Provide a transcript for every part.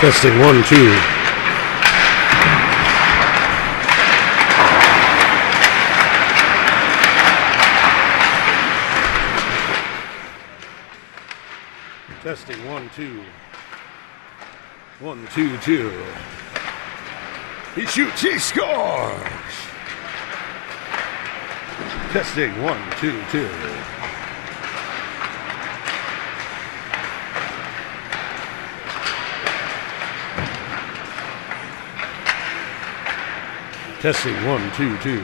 Testing 1, 2. Testing 1, 2. 1, 2, 2. He shoots, he scores! Testing 1, 2, 2. Testing 1, 2, 2.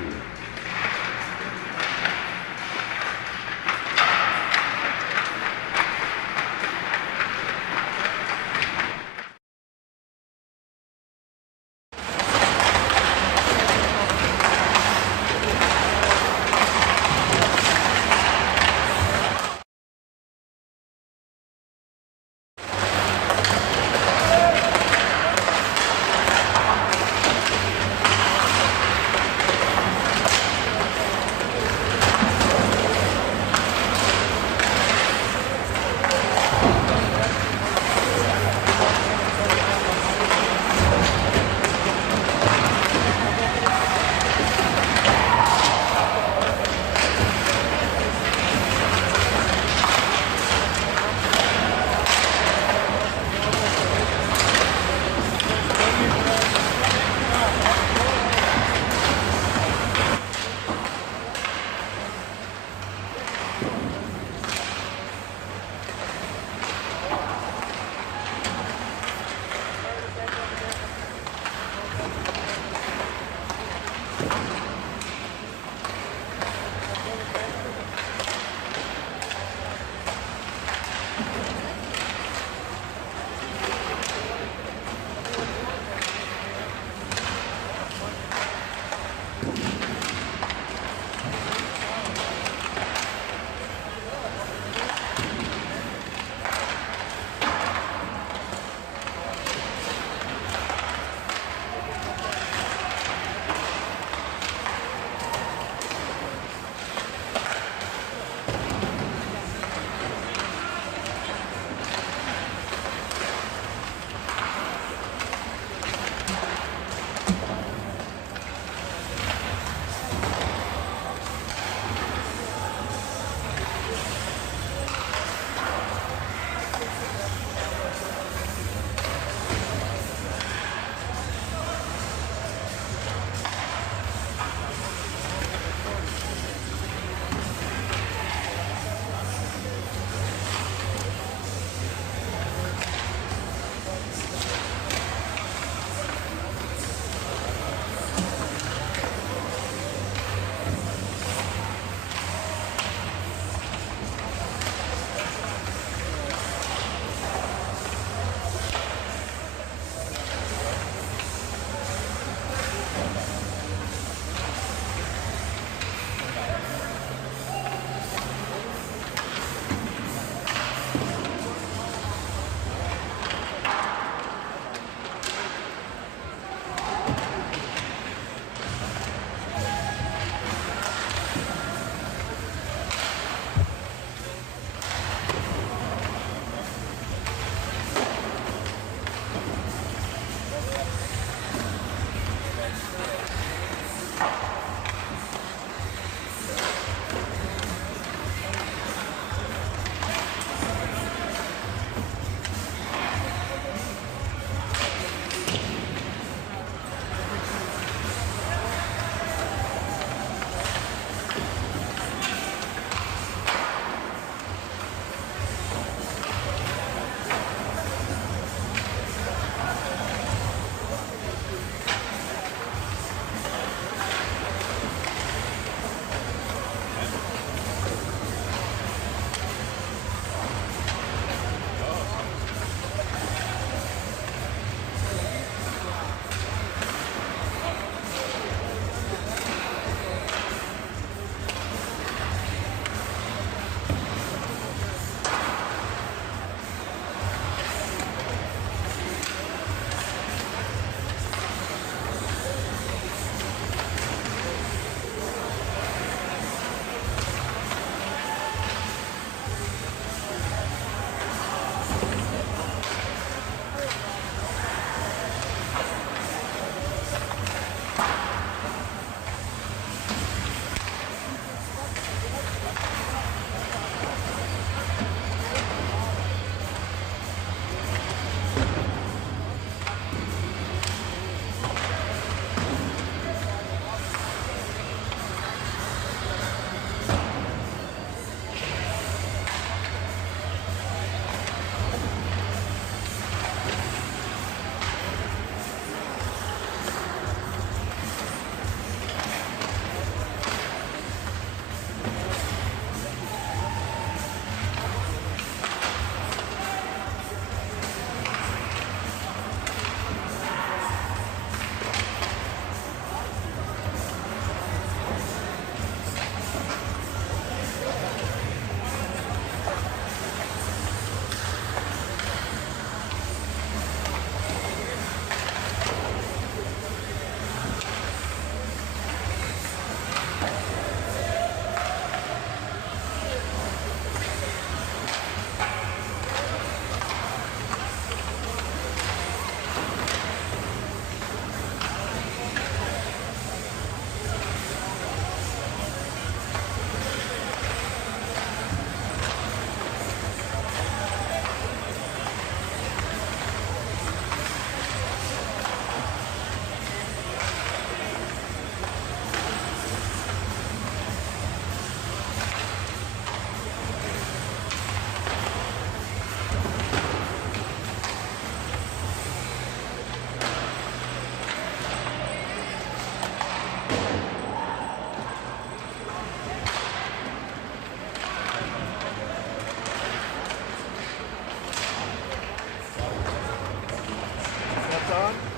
on.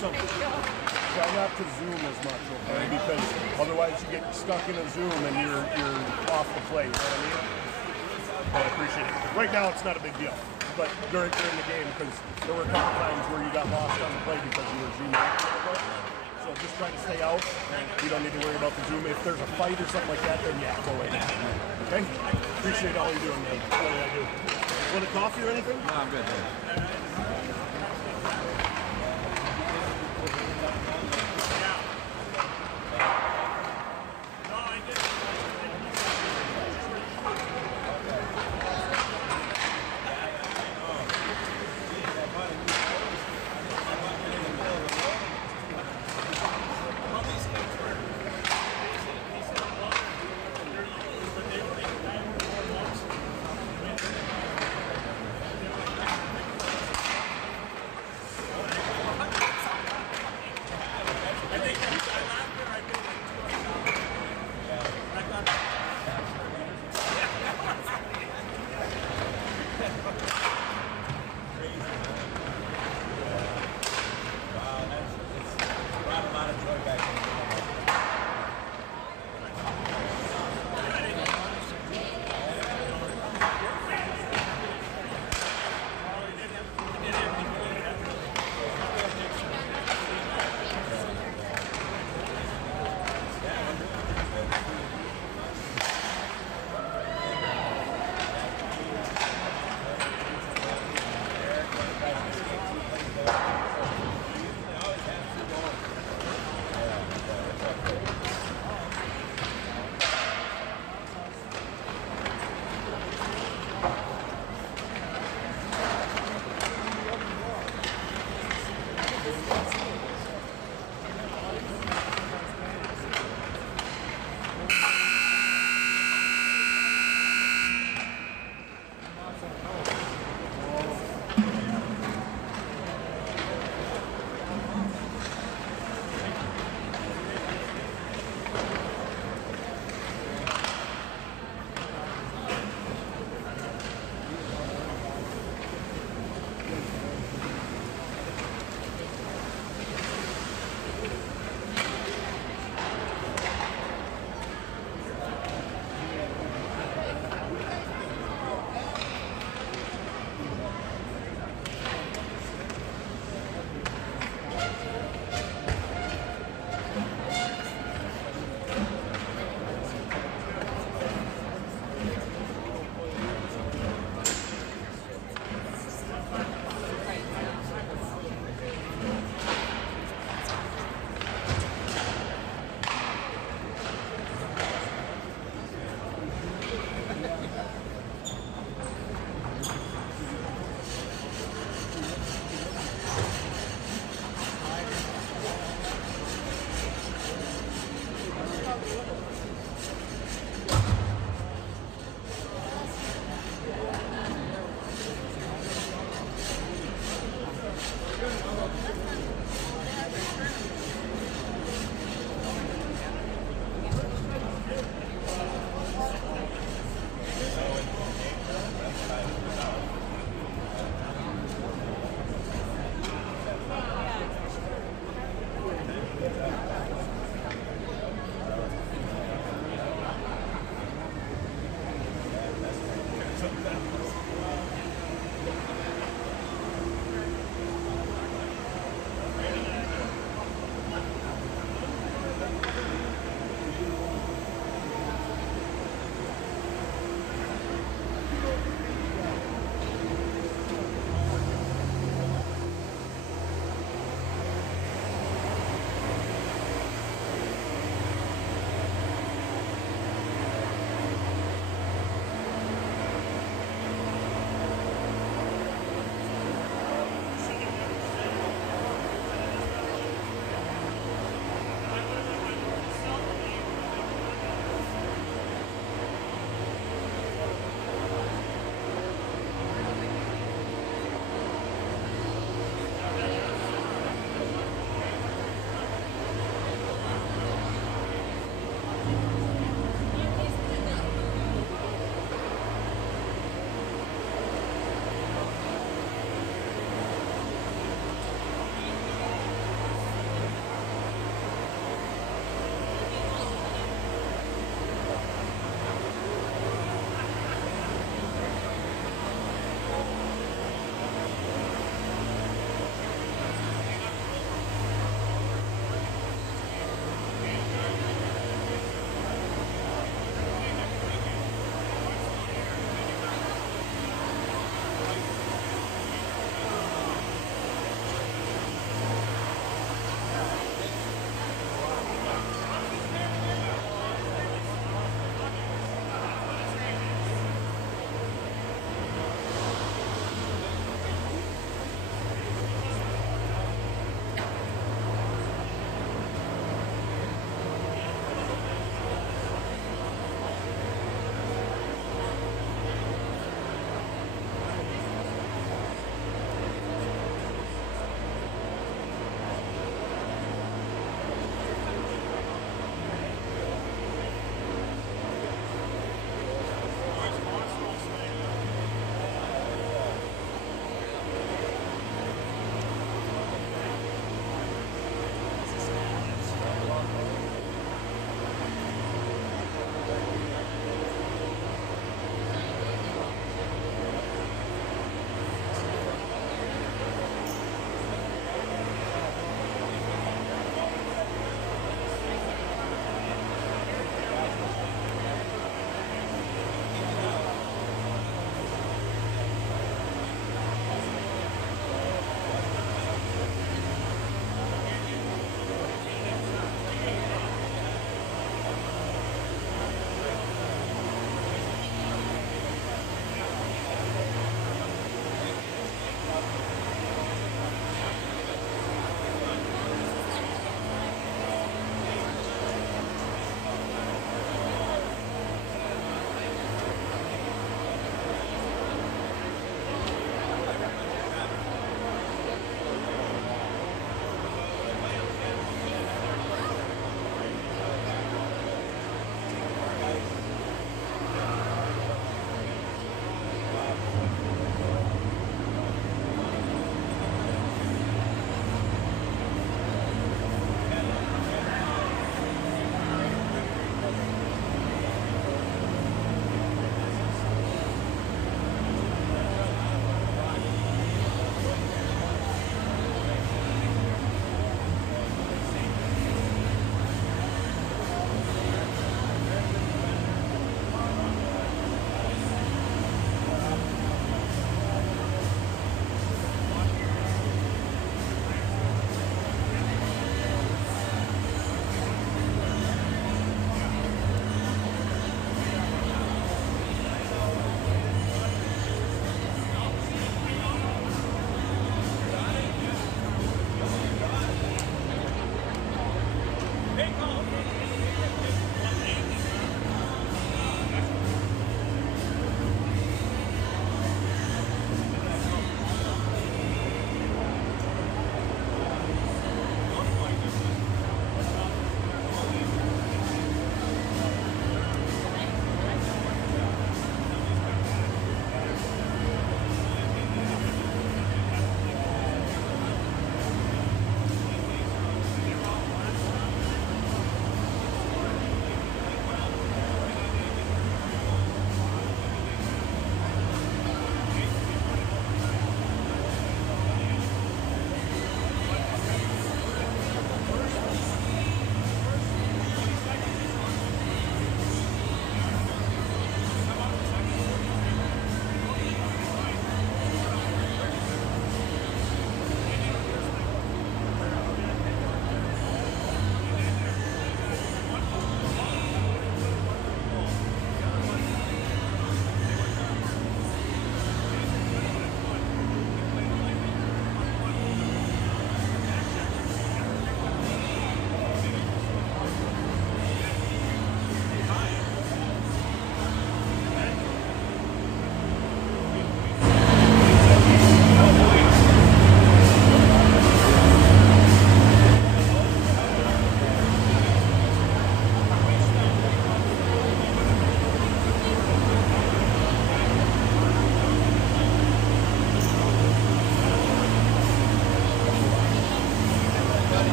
something. Try not to zoom as much, okay? Because otherwise you get stuck in a zoom and you're off the play. You know what I mean? But I appreciate it. Right now it's not a big deal, but during the game, because there were a couple times where you got lost on the play because you were zooming. So just try to stay out. You don't need to worry about the zoom. If there's a fight or something like that, then yeah, go in. Okay? Appreciate all you're doing, man. What did I do? Want a coffee or anything? No, I'm good, thanks.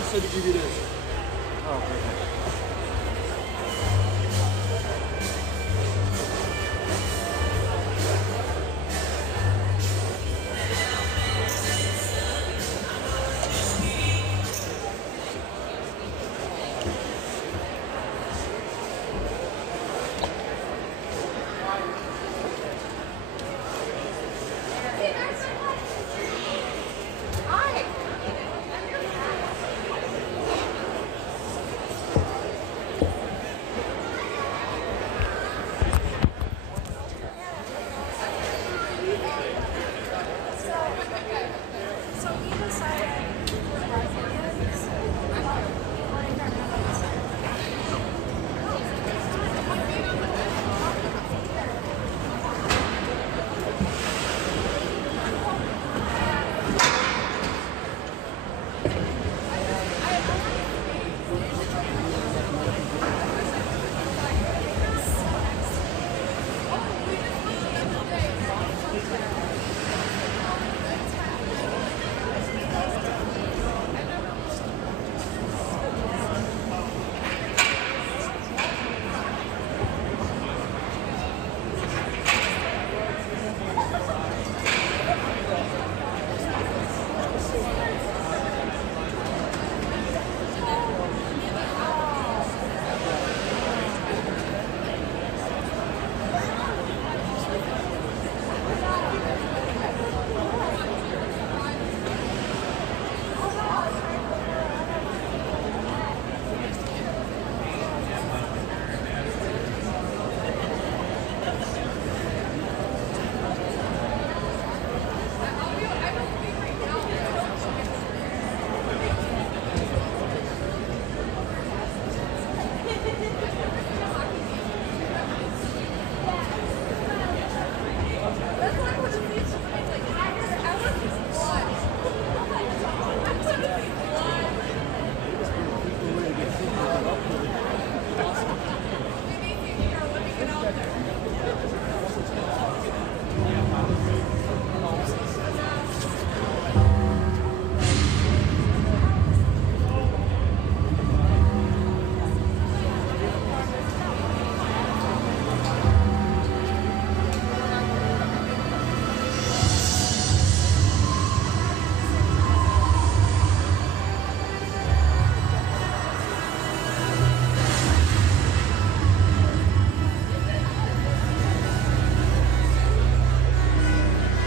dad said to give you this. Oh, perfect.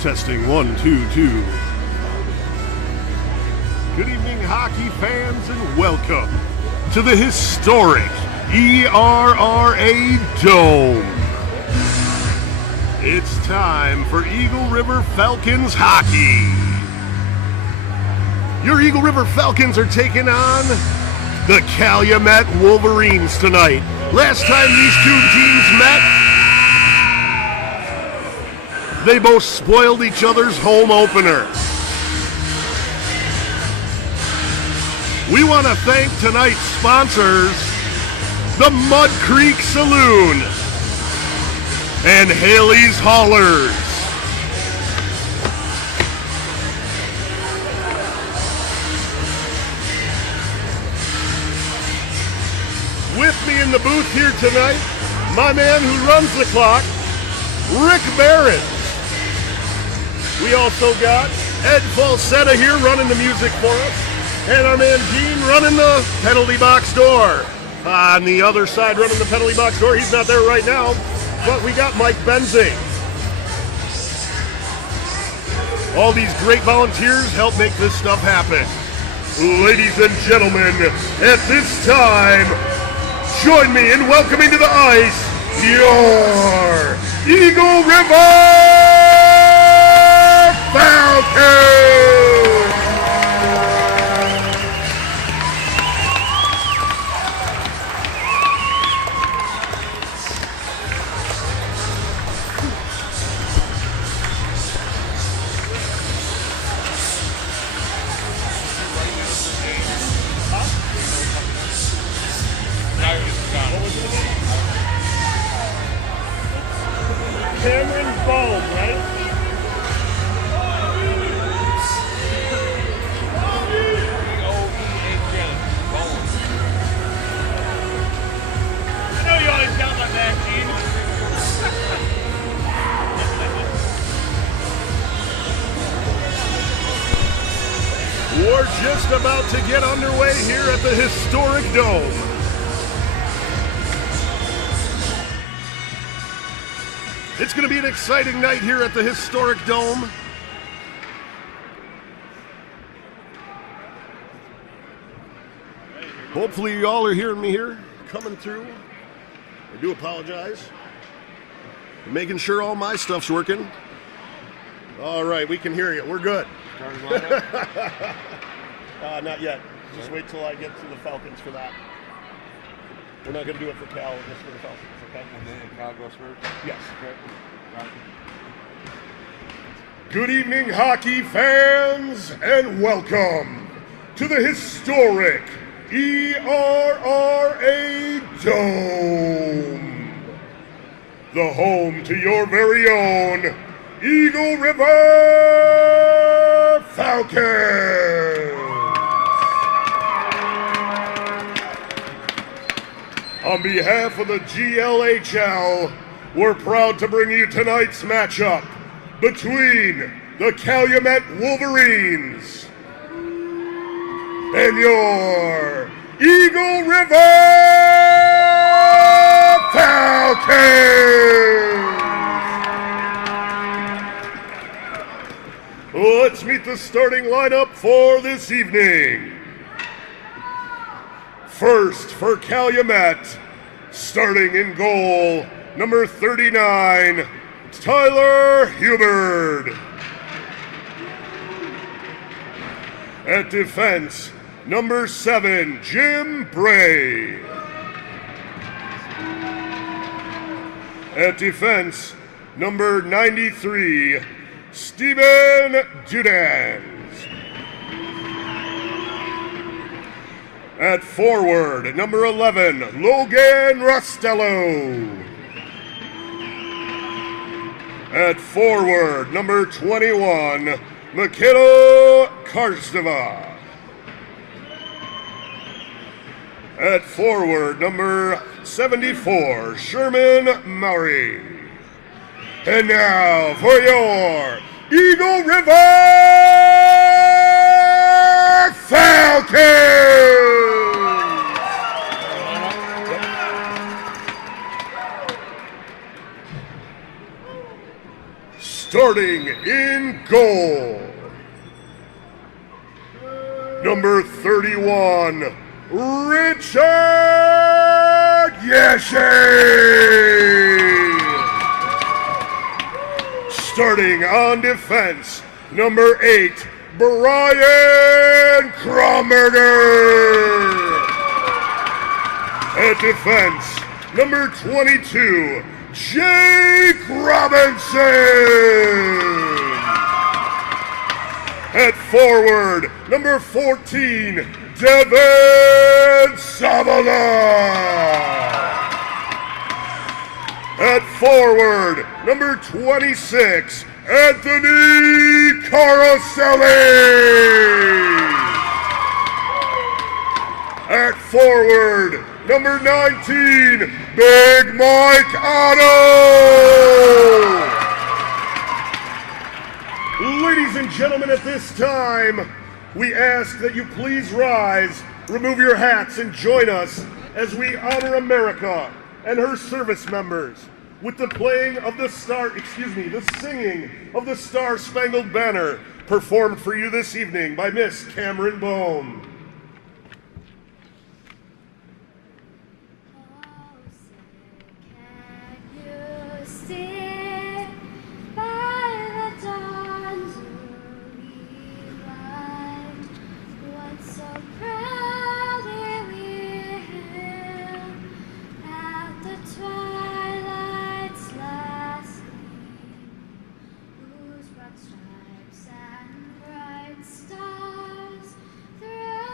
Testing 1, 2, 2. Good evening, hockey fans, and welcome to the historic ERRA Dome. It's time for Eagle River Falcons hockey. Your Eagle River Falcons are taking on the Calumet Wolverines tonight. Last time these two teams met, they both spoiled each other's home opener. We want to thank tonight's sponsors, the Mud Creek Saloon and Haley's Haulers. With me in the booth here tonight, my man who runs the clock, Rick Barrett. We also got Ed Falsetta here running the music for us, and our man Gene running the penalty box door. On the other side running the penalty box door, he's not there right now, but we got Mike Benzing. All these great volunteers help make this stuff happen. Ladies and gentlemen, at this time, join me in welcoming to the ice your Eagle River Falcons! Cameron Bohm, right? about to get underway here at the historic Dome. It's going to be an exciting night here at the historic Dome. Hopefully you all are hearing me here, coming through. I do apologize. I'm making sure all my stuff's working. All right, we can hear you. We're good. Not yet. Just wait till I get to the Falcons for that. We're not going to do it for Cal, just for the Falcons, okay? And then Cal goes first? Yes. Okay. Good evening, hockey fans, and welcome to the historic ERRA Dome, the home to your very own Eagle River Falcons. On behalf of the GLHL, we're proud to bring you tonight's matchup between the Calumet Wolverines and your Eagle River Falcons. Let's meet the starting lineup for this evening. First for Calumet, starting in goal, number 39, Tyler Hubert. At defense, number 7, Jim Bray. At defense, number 93, Steven Dudans. At forward, number 11, Logan Rostello. At forward, number 21, Mikhailo Karstava. At forward, number 74, Sherman Murray. And now for your Eagle River Falcons! Starting in goal, number 31, Richard Yeshe. Starting on defense, number 8, Brian Kromberger. At defense, number 22, Jake Robinson. At forward, number 14, Devin Savala. At forward, number 26, Anthony Caroselli. At forward, number 19, Big Mike Otto. Ladies and gentlemen, at this time, we ask that you please rise, remove your hats, and join us as we honor America and her service members with the playing of the singing of the Star-Spangled Banner, performed for you this evening by Miss Cameron Bohm. Stripes and bright stars through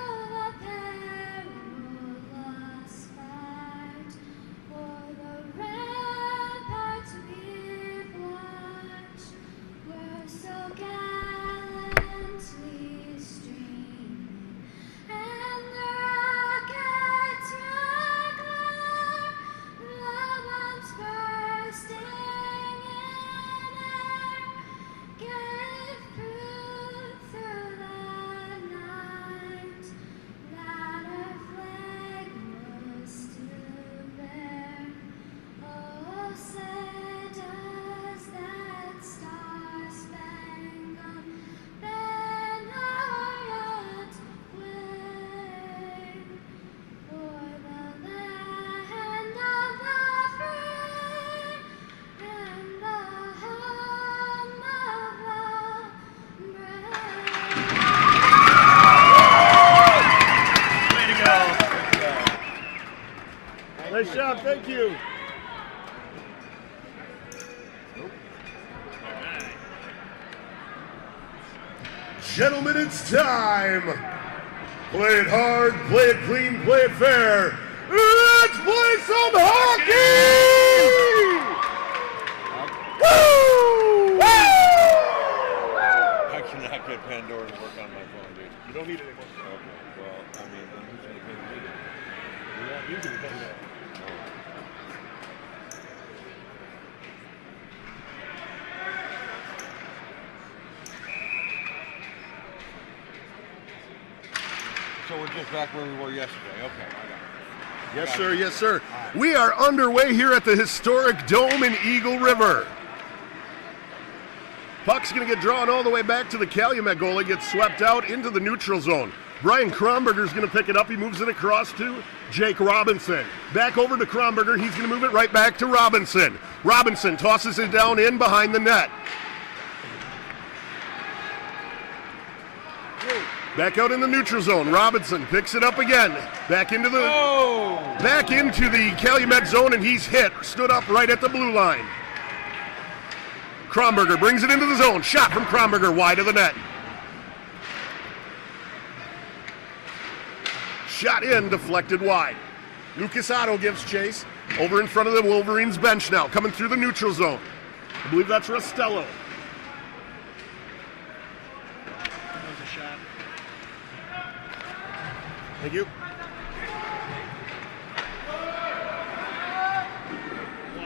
Nice job, thank you. Gentlemen, it's time. Play it hard, play it clean, play it fair. Let's play some hockey! Woo! Woo! I cannot get Pandora to work on my phone, dude. You don't need it anymore. Okay, well, I mean, I'm using the Pandora. You're not using it anymore. So we're just back where we were yesterday. Okay, I got it. Yes, sir. Yes, sir. We are underway here at the historic Dome in Eagle River. Puck's going to get drawn all the way back to the Calumet goalie, gets swept out into the neutral zone. Brian Kronberger's going to pick it up. He moves it across to Jake Robinson. Back over to Kronberger. He's going to move it right back to Robinson. Robinson tosses it down in behind the net. Back out in the neutral zone. Robinson picks it up again. Back into the Calumet zone, and he's hit. Stood up right at the blue line. Kronberger brings it into the zone. Shot from Kronberger wide of the net. Shot in, deflected wide. Lucas Otto gives chase. Over in front of the Wolverines bench now, coming through the neutral zone. I believe that's Rostello. Thank you.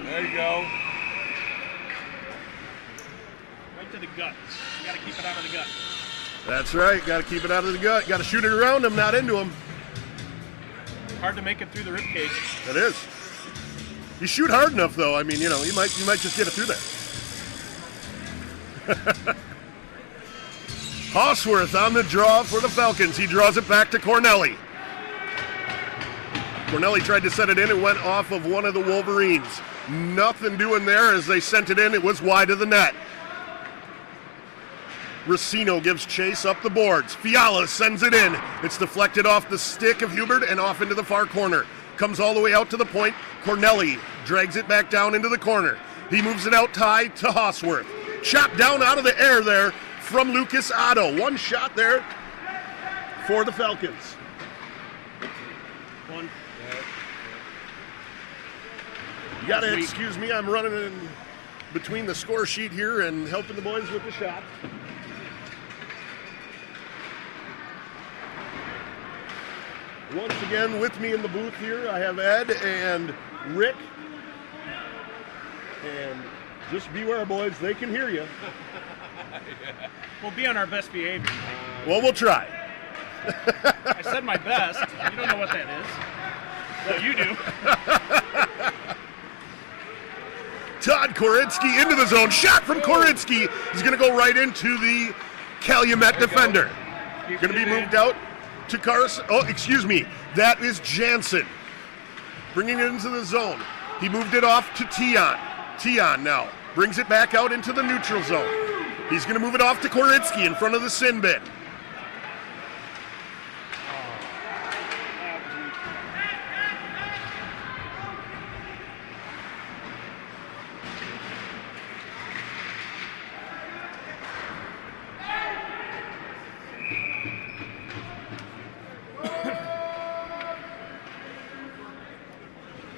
There you go. Right to the gut. You got to keep it out of the gut. That's right. Got to keep it out of the gut. Got to shoot it around him, not into him. Hard to make it through the rib cage. That is. You shoot hard enough, though. I mean, you might just get it through there. Hosworth on the draw for the Falcons. He draws it back to Cornelli. Cornelli tried to set it in. It went off of one of the Wolverines. Nothing doing there as they sent it in. It was wide of the net. Racino gives chase up the boards. Fiala sends it in. It's deflected off the stick of Hubert and off into the far corner. Comes all the way out to the point. Cornelli drags it back down into the corner. He moves it out high to Hosworth. Chopped down out of the air there from Lucas Otto. One shot there for the Falcons. One. You gotta excuse me, I'm running in between the score sheet here and helping the boys with the shot. Once again, with me in the booth here, I have Ed and Rick. And just beware, boys, they can hear you. We'll be on our best behavior. Well, we'll try. I said my best. You don't know what that is. Well, you do. Todd Koritsky into the zone. Shot from Koritsky. He's going to go right into the Calumet defender. Going to be moved out to Carson. Oh, excuse me. That is Jansen. Bringing it into the zone. He moved it off to Tion. Tion now brings it back out into the neutral zone. He's going to move it off to Koritsky in front of the sin bin.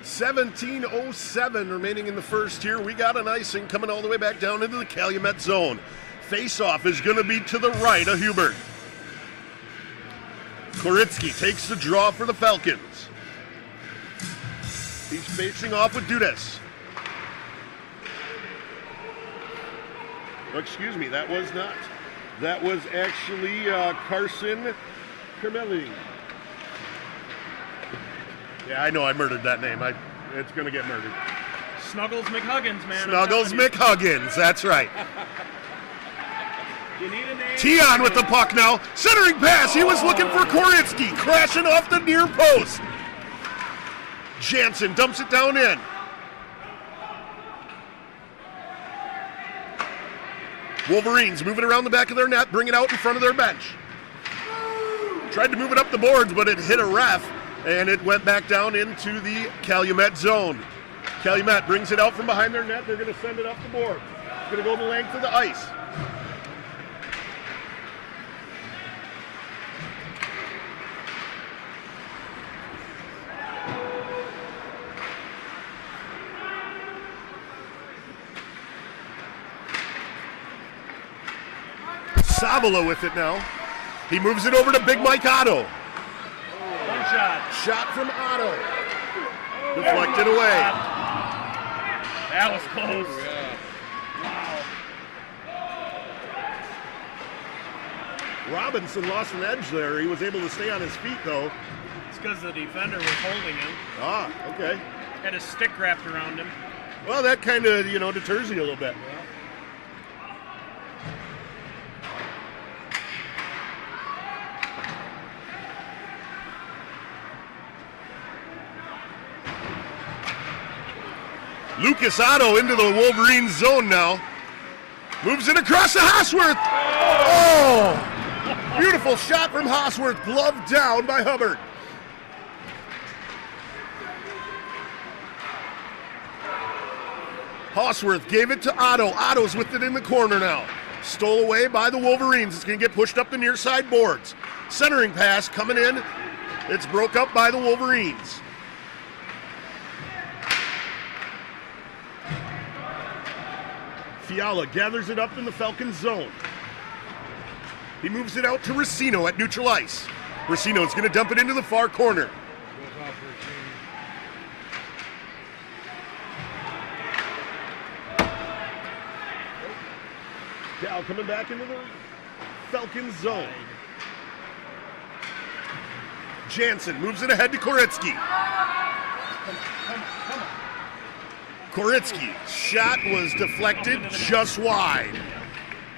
.17:07 remaining in the first here. We got an icing coming all the way back down into the Calumet zone. Face-off is going to be to the right of Hubert. Koritsky takes the draw for the Falcons. He's facing off with Dudas. Oh, excuse me, that was not. That was actually Carson Carmelli. Yeah, I know I murdered that name. It's going to get murdered. Snuggles McHuggins, man. Snuggles McHuggins, that's right. You need a name. Tion with the puck now. Centering pass. He was looking for Koritsky. Crashing off the near post. Jansen dumps it down in. Wolverines move it around the back of their net. Bring it out in front of their bench. Tried to move it up the boards, but it hit a ref. And it went back down into the Calumet zone. Calumet brings it out from behind their net. They're going to send it up the board. It's going to go the length of the ice. Savala with it now. He moves it over to Big Mike Otto. One shot. Shot from Otto. Deflected away. That was close. Wow. Robinson lost an edge there. He was able to stay on his feet, though. It's because the defender was holding him. Ah, okay. Had his stick wrapped around him. Well, that kind of, deters you a little bit. Lucas Otto into the Wolverines zone now. Moves it across to Hosworth. Oh! Beautiful shot from Hosworth. Gloved down by Hubbard. Hosworth gave it to Otto. Otto's with it in the corner now. Stole away by the Wolverines. It's going to get pushed up the near side boards. Centering pass coming in. It's broke up by the Wolverines. Fiala gathers it up in the Falcons zone. He moves it out to Racino at neutral ice. Racino's going to dump it into the far corner. Cal coming back into the Falcons zone. Jansen moves it ahead to Koritsky. Koritsky, shot was deflected just wide.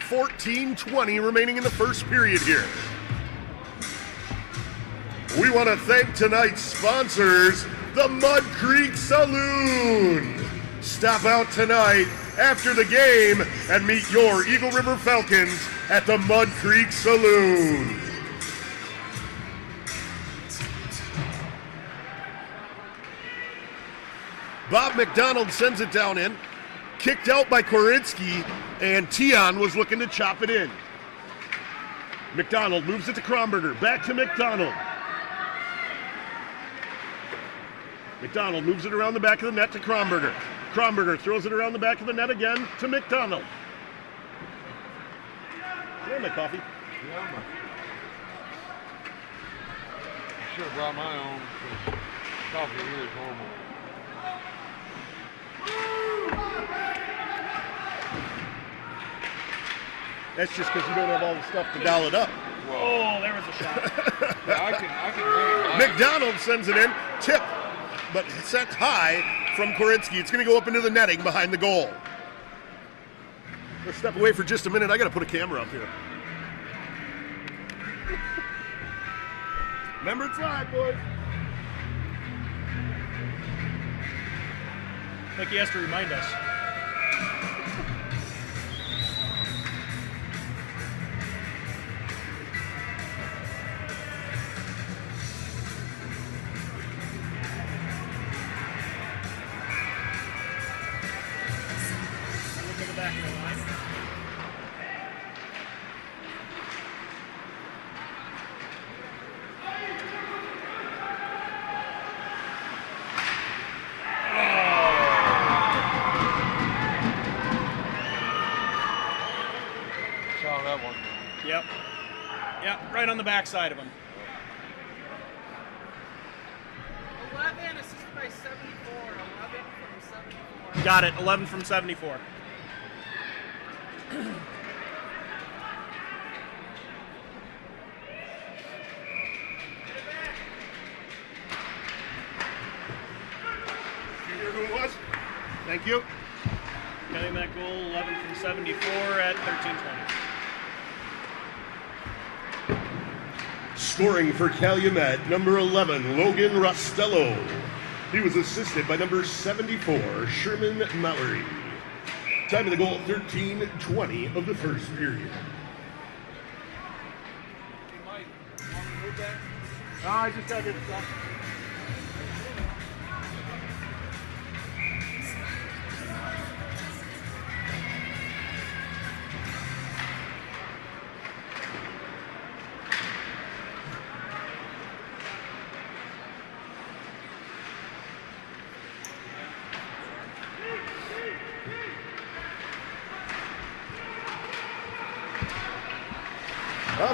14:20 remaining in the first period here. We want to thank tonight's sponsors, the Mud Creek Saloon. Stop out tonight after the game and meet your Eagle River Falcons at the Mud Creek Saloon. Bob McDonald sends it down in. Kicked out by Koritsky, and Tion was looking to chop it in. McDonald moves it to Kronberger. Back to McDonald. McDonald moves it around the back of the net to Kronberger. Kronberger throws it around the back of the net again to McDonald. Can I have my coffee? Should have brought my own, because coffee here is horrible. That's just because you don't have all the stuff to dial it up. Oh, there was a shot. Yeah, I can bring it. McDonald sends it in, tip, but set high from Koritsky. It's going to go up into the netting behind the goal. Let's step away for just a minute. I got to put a camera up here. Remember, it's live, boys. Like he has to remind us. Look at the back of the line. Saw that one. Yep. Yep, right on the back side of him. 11 assisted by 74. 11 from 74. Got it, 11 from 74. You hear who it was? Thank you. Calumet goal, 11 from 74 at 13:20. Scoring for Calumet, number 11, Logan Rostello. He was assisted by number 74, Sherman Mallory. Time of the goal, 13:20 of the first period. Hey, Mike, you want me to move that? I just got to get it done.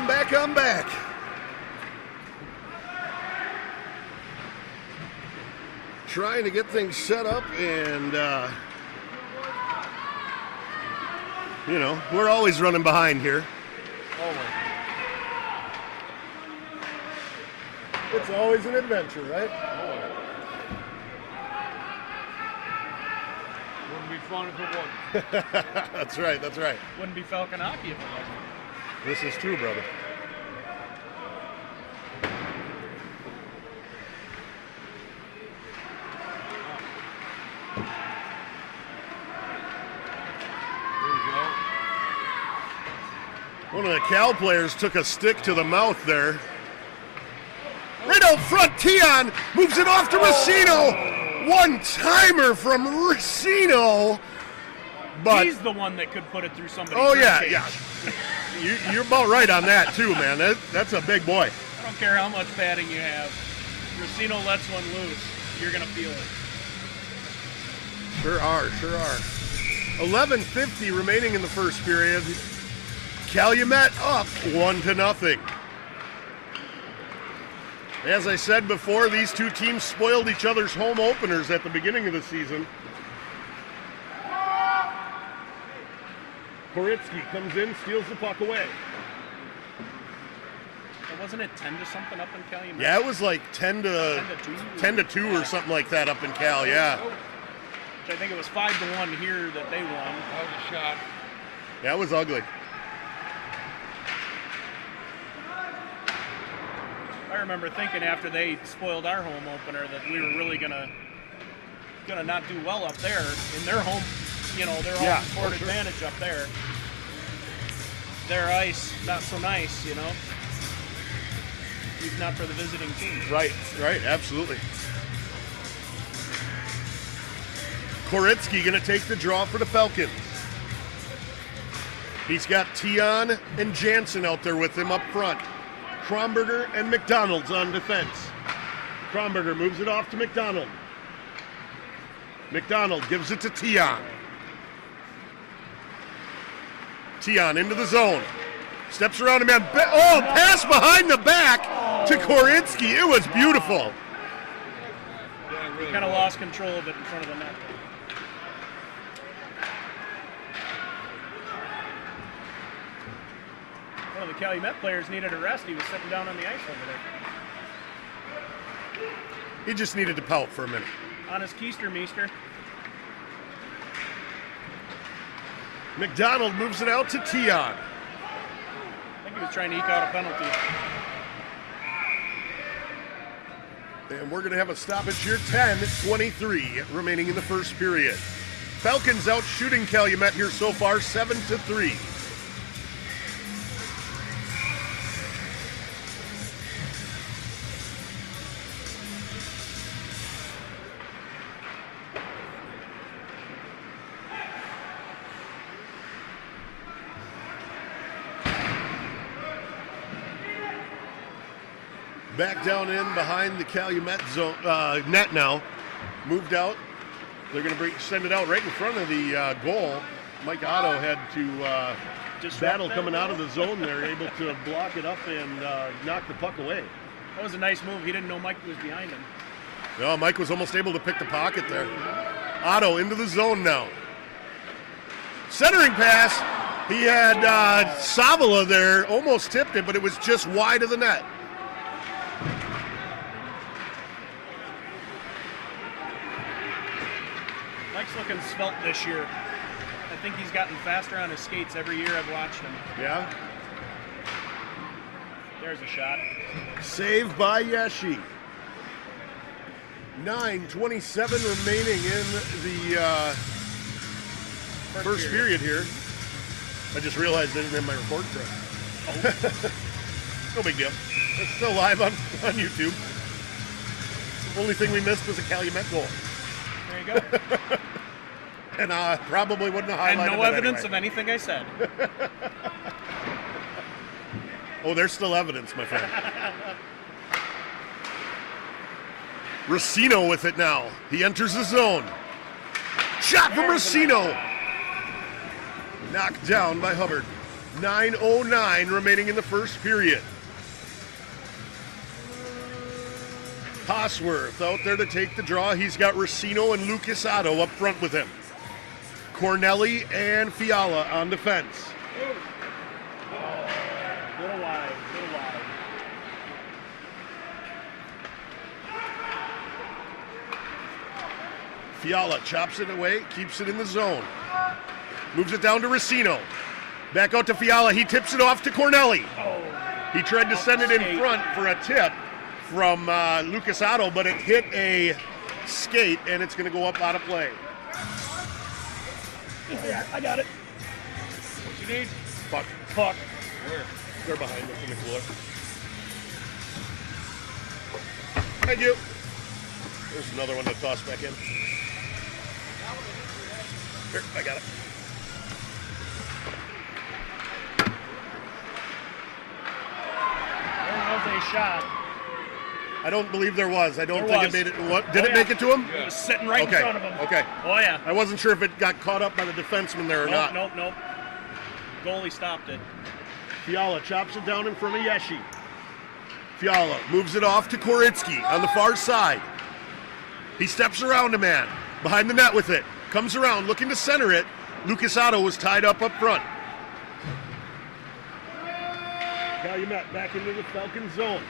I'm back. Trying to get things set up, and you know, we're always running behind here. Always. It's always an adventure, right? Always. Wouldn't be fun if it wasn't. That's right. Wouldn't be Falcon hockey if it wasn't. This is true, brother. There you go. One of the Cal players took a stick to the mouth there. Right out front, Tion moves it off to Racino. One-timer from Racino. But He's the one that could put it through somebody's oh yeah, ribcage. yeah. You're about right on that too, man. That's a big boy. I don't care how much padding you have. Racino lets one loose, you're gonna feel it. Sure are. 11:50 remaining in the first period. Calumet up 1-0. As I said before, these two teams spoiled each other's home openers at the beginning of the season. Koritsky comes in, steals the puck away. So wasn't it 10 to something up in Calumet? Yeah, it was like 10 to 2 or something like that up in Cal, yeah. Which I think it was 5-1 here that they won. That was a shot. That was ugly. I remember thinking after they spoiled our home opener that we were really gonna not do well up there in their home, you know, their home court advantage up there. Their ice, not so nice, you know. If not for the visiting team. Right, absolutely. Koritsky gonna take the draw for the Falcons. He's got Tion and Jansen out there with him up front. Kronberger and McDonald's on defense. Kronberger moves it off to McDonald. McDonald gives it to Tion. Tion into the zone. Steps around him and pass behind the back to Koritsky. It was beautiful. He kind of lost control of it in front of the net. One of the Calumet players needed a rest. He was sitting down on the ice over there. He just needed to pout for a minute. On his Keistermeister. McDonald moves it out to Tion. I think he was trying to eke out a penalty. And we're going to have a stoppage here. 10:23 remaining in the first period. Falcons out shooting Calumet here so far, 7-3. Back down in behind the Calumet zone, net now. Moved out. They're going to send it out right in front of the goal. Mike Otto had to just battle coming out of the zone there, able to block it up and knock the puck away. That was a nice move. He didn't know Mike was behind him. No, Mike was almost able to pick the pocket there. Otto into the zone now. Centering pass. He had Savala there, almost tipped it, but it was just wide of the net. Mike's looking svelte this year. I think he's gotten faster on his skates every year I've watched him. Yeah. There's a shot. Saved by Yeshi. 9:27 remaining in the first period here. I just realized I didn't have my record truck. No big deal. It's still live on YouTube. Only thing we missed was a Calumet goal. There you go. And I probably wouldn't have highlighted And no it evidence anyway. of anything I said. Oh, there's still evidence, my friend. Racino with it now. He enters the zone. Shot from Racino. Knocked down by Hubbard. 9:09 remaining in the first period. Hosworth out there to take the draw. He's got Racino and Lucas Otto up front with him. Cornelli and Fiala on defense. Little wide. Fiala chops it away, keeps it in the zone. Moves it down to Racino. Back out to Fiala. He tips it off to Cornelli. He tried to send it in front for a tip from Lucas Otto, but it hit a skate, and it's going to go up out of play. Yeah, I got it. What you need? Puck. Puck. Where? They're behind us in the cooler. Thank you. There's another one to toss back in. Here, I got it. There was a shot. I don't believe there was. I don't There think was. it made it. What, did it make it to him? It was sitting right Okay. in front of him. Okay. Oh, yeah. I wasn't sure if it got caught up by the defenseman there or not. Nope. Goalie stopped it. Fiala chops it down in front of Yeshi. Fiala moves it off to Koritsky on the far side. He steps around a man behind the net with it. Comes around looking to center it. Lucas Otto was tied up front. Calumet back into the Falcon zone.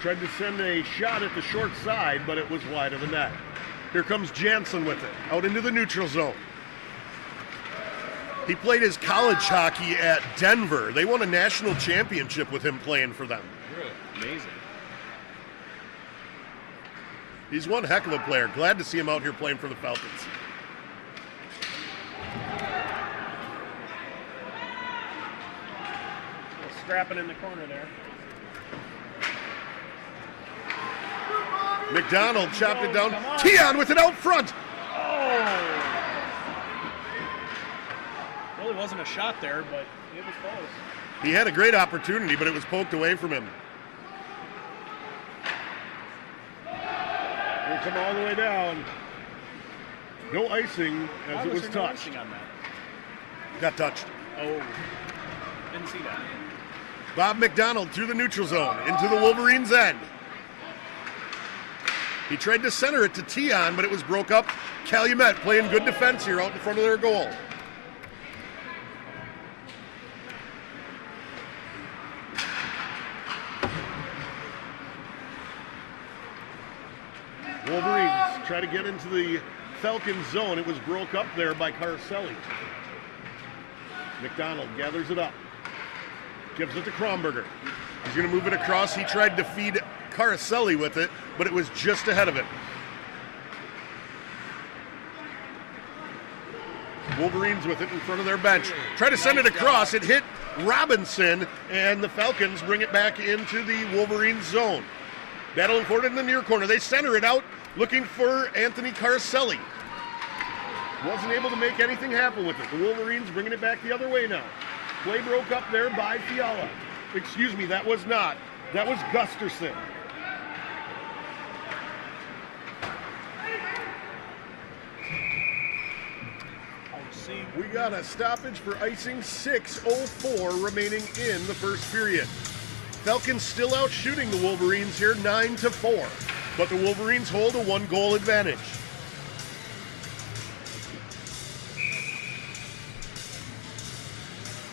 Tried to send a shot at the short side, but it was wide of the net. Here comes Jansen with it, out into the neutral zone. He played his college hockey at Denver. They won a national championship with him playing for them. Really? Amazing. He's one heck of a player. Glad to see him out here playing for the Falcons. Scrapping in the corner there. McDonald chopped it down. Come on. Tion with it out front. Oh! Really wasn't a shot there, but it was close. He had a great opportunity, but it was poked away from him. He'll come all the way down. No icing as Why it was there no touched. icing on that? Got touched. Oh, didn't see that. Bob McDonald through the neutral zone into the Wolverines' end. He tried to center it to Tion, but it was broke up. Calumet playing good defense here out in front of their goal. Wolverines try to get into the Falcon zone. It was broke up there by Carcelli. McDonald gathers it up. Gives it to Kronberger. He's going to move it across. He tried to feed Carcelli with it, but it was just ahead of him. Wolverines with it in front of their bench. Try to send it across. It hit Robinson, and the Falcons bring it back into the Wolverines zone. Battling for it in the near corner. They center it out, looking for Anthony Carcelli. Wasn't able to make anything happen with it. The Wolverines bringing it back the other way now. Play broke up there by Fiala. Excuse me, that was not. That was Gusterson. We got a stoppage for icing. 6:04 remaining in the first period. Falcons still out shooting the Wolverines here 9-4, but the Wolverines hold a 1-goal advantage.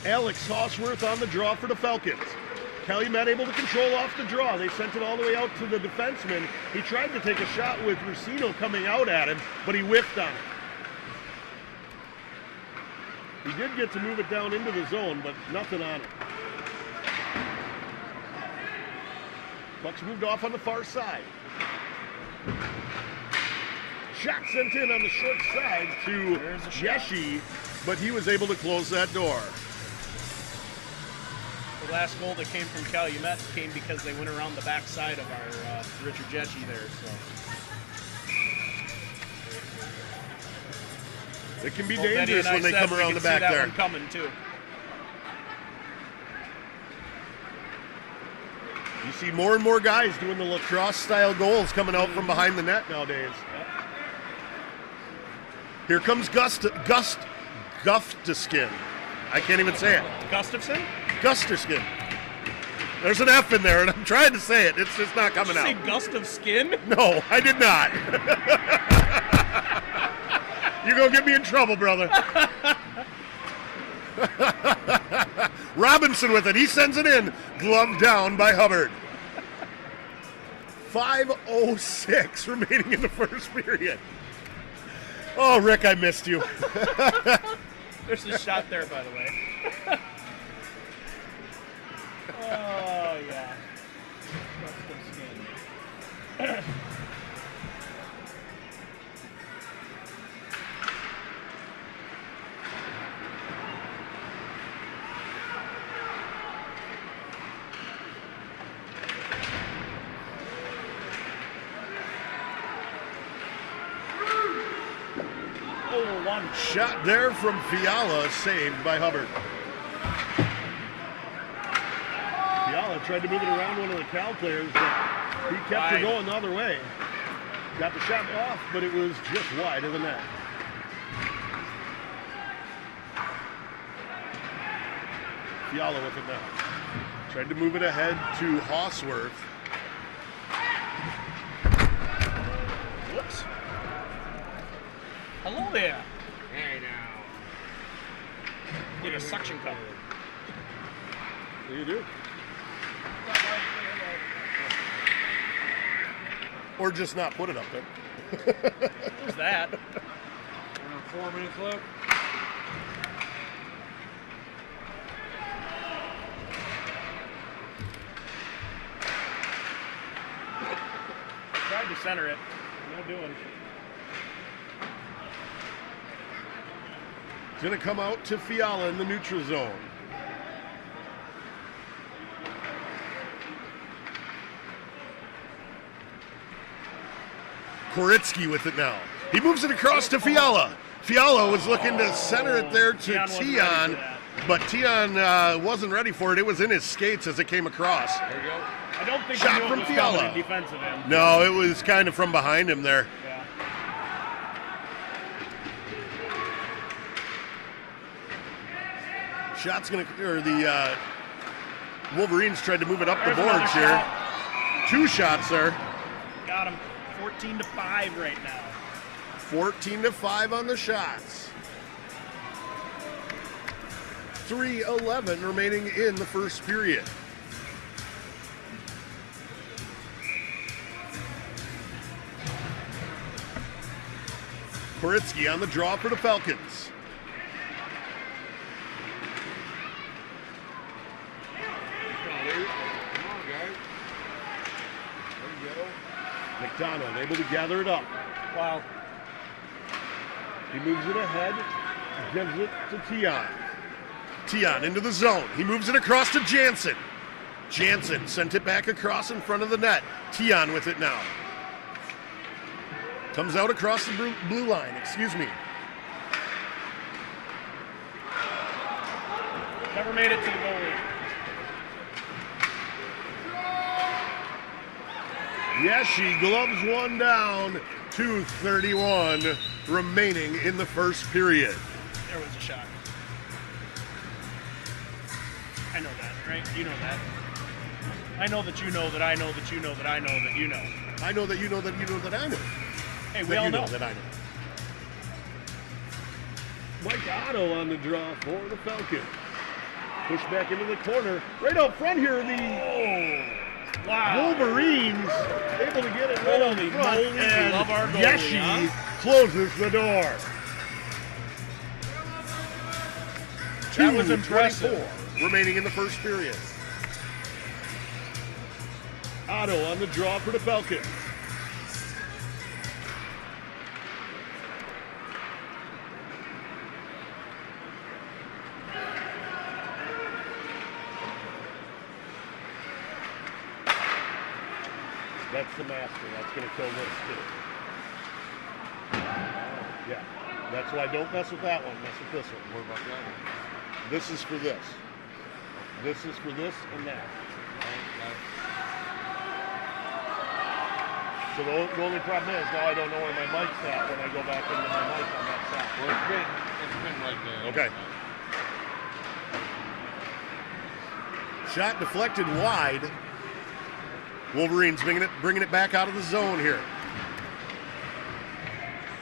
Alex Hosworth on the draw for the Falcons. Calumet able to control off the draw. They sent it all the way out to the defenseman. He tried to take a shot with Racino coming out at him, but he whiffed on it. He did get to move it down into the zone, but nothing on it. Puck's moved off on the far side. Shot sent in on the short side to Yeshi, but he was able to close that door. The last goal that came from Calumet came because they went around the back side of our Richard Jeshi there. So It can be Both Eddie dangerous and I when they said come we around could the see back that there. one coming too. You see more and more guys doing the lacrosse-style goals coming out from behind the net nowadays. Here comes Guftaskin I can't even say it. Gustafson? Gusterskin. There's an F in there, and I'm trying to say it. It's just not coming Did you out. say Gust of Skin? No, I did not. You're going to get me in trouble, brother. Robinson with it. He sends it in. Glove down by Hubbard. 5:06 remaining in the first period. Oh, Rick, I missed you. There's a shot there, by the way. Oh, yeah. Gust of Skin. Shot there from Fiala, saved by Hubbard. Fiala tried to move it around one of the Cal players, but he kept it going the other way. Got the shot off, but it was just wide of the net. Fiala with it now. Tried to move it ahead to Hawsworth. Whoops. Hello there. Hey now. Get a suction cup. You do. Or just not put it up there. Who's that? 4 minutes left. Tried to center it. No doing. It's going to come out to Fiala in the neutral zone. Koritsky with it now. He moves it across to Fiala. Fiala was looking to center it there to Tion, but Tion wasn't ready for it. It was in his skates as it came across. There you go. I don't think Shot he knew from it was coming Fiala. in defensive end. No, it was kind of from behind him there. Yeah. Shot's going to, or the Wolverines tried to move it up There's the boards another here. shot. 2 shots there. Got him. 14-5 right now. 14-5 on the shots. 3:11 remaining in the first period. Koritsky on the draw for the Falcons. Come on, guys. There you go. McDonald able to gather it up. Wow. He moves it ahead, gives it to Tion. Tion into the zone. He moves it across to Jansen. Jansen sent it back across in front of the net. Tion with it now. Comes out across the blue line, excuse me. Never made it to the goalie. Yeshi gloves one down. 2:31 remaining in the first period. There was a shot. I know that, right? You know that. I know that you know that I know that you know that I know that you know. I know that you know that you know that I know. Hey, we That all you know know. that I know. Mike Otto on the draw for the Falcons. Push back into the corner. Right out front here, the Wow. Wolverines able to get it right on the Holy front, moly, we and love our goalie, Yeshi huh? closes the door. That was impressive. 2:24 remaining in the first period. Otto on the draw for the Falcons. That's the master. That's going to kill this too. Yeah. That's why don't mess with that one. Mess with this one. What about that one? This is for this. This is for this and that. So the only problem is now I don't know where my mic's at when I go back into my mic on that side. Well, it's been right there. Okay. Shot deflected wide. Wolverines bringing it back out of the zone here.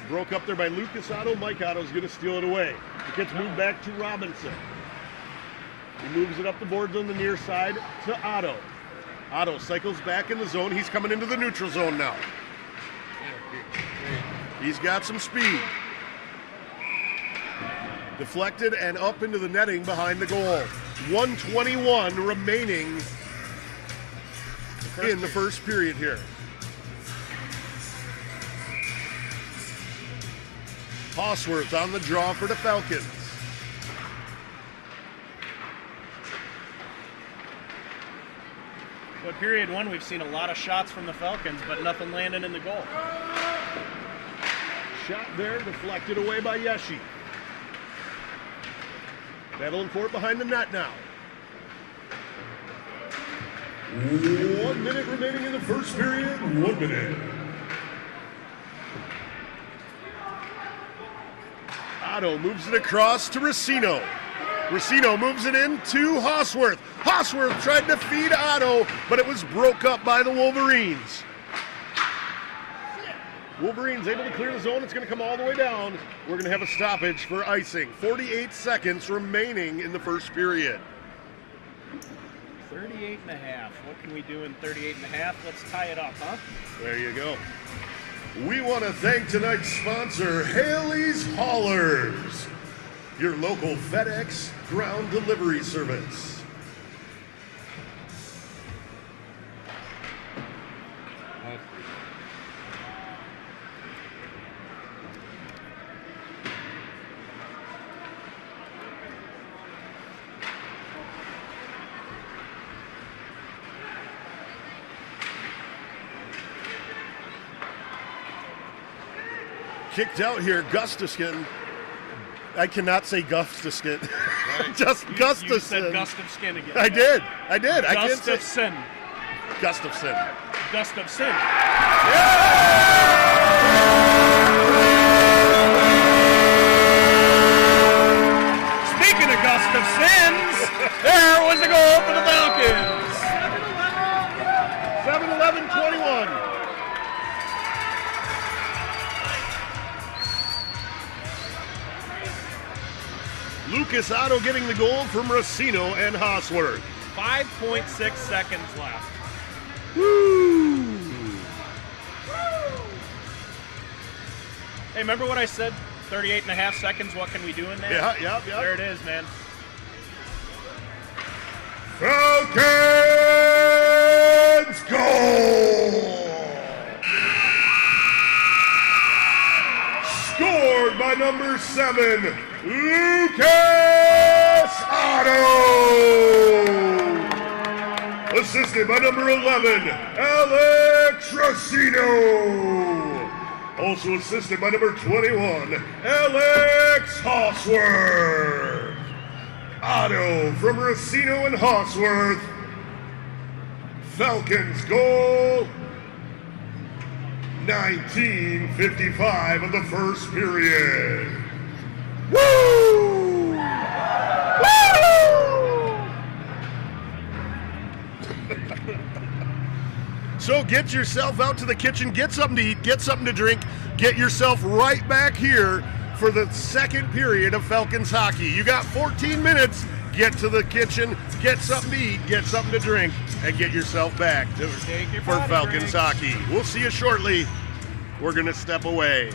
Broke up there by Lucas Otto. Mike Otto's going to steal it away. It gets moved back to Robinson. He moves it up the boards on the near side to Otto. Otto cycles back in the zone. He's coming into the neutral zone now. He's got some speed. Deflected and up into the netting behind the goal. 1:21 remaining in the first period here. Hosworth on the draw for the Falcons. So in period one, we've seen a lot of shots from the Falcons, but nothing landing in the goal. Shot there, deflected away by Yeshi. Battling for it behind the net now. 1 minute remaining in the first period. 1 minute. Otto moves it across to Racino. Racino moves it in to Hosworth. Hosworth tried to feed Otto, but it was broke up by the Wolverines. Wolverines able to clear the zone. It's going to come all the way down. We're going to have a stoppage for icing. 48 seconds remaining in the first period. 38 and a half. What can we do in 38 and a half? Let's tie it up, huh? There you go. We want to thank tonight's sponsor, Haley's Haulers, your local FedEx ground delivery service. Kicked out here, Gustafsson. I cannot say Gustafsson. Right. Just Gustafsson. You said Gustafsson again. I did. I can't say Gustafsson. Gustafsson. Gustafsson. Speaking of Gustafssons, there was a goal for the Falcons. 7-11-21. Lucas Otto getting the goal from Racino and Hosworth. 5.6 seconds left. Woo! Hey, remember what I said? 38 and a half seconds. What can we do in that? Yeah. There it is, man. Falcons goal! Scored by number 7, Lucas Otto! Assisted by number 11, Alex Racino! Also assisted by number 21, Alex Hosworth! Otto from Racino and Hosworth. Falcons goal. 19:55 of the first period. Woo! Woo! So get yourself out to the kitchen, get something to eat, get something to drink, get yourself right back here for the second period of Falcons hockey. You got 14 minutes. Get to the kitchen, get something to eat, get something to drink, and get yourself back for Falcons hockey. We'll see you shortly. We're going to step away.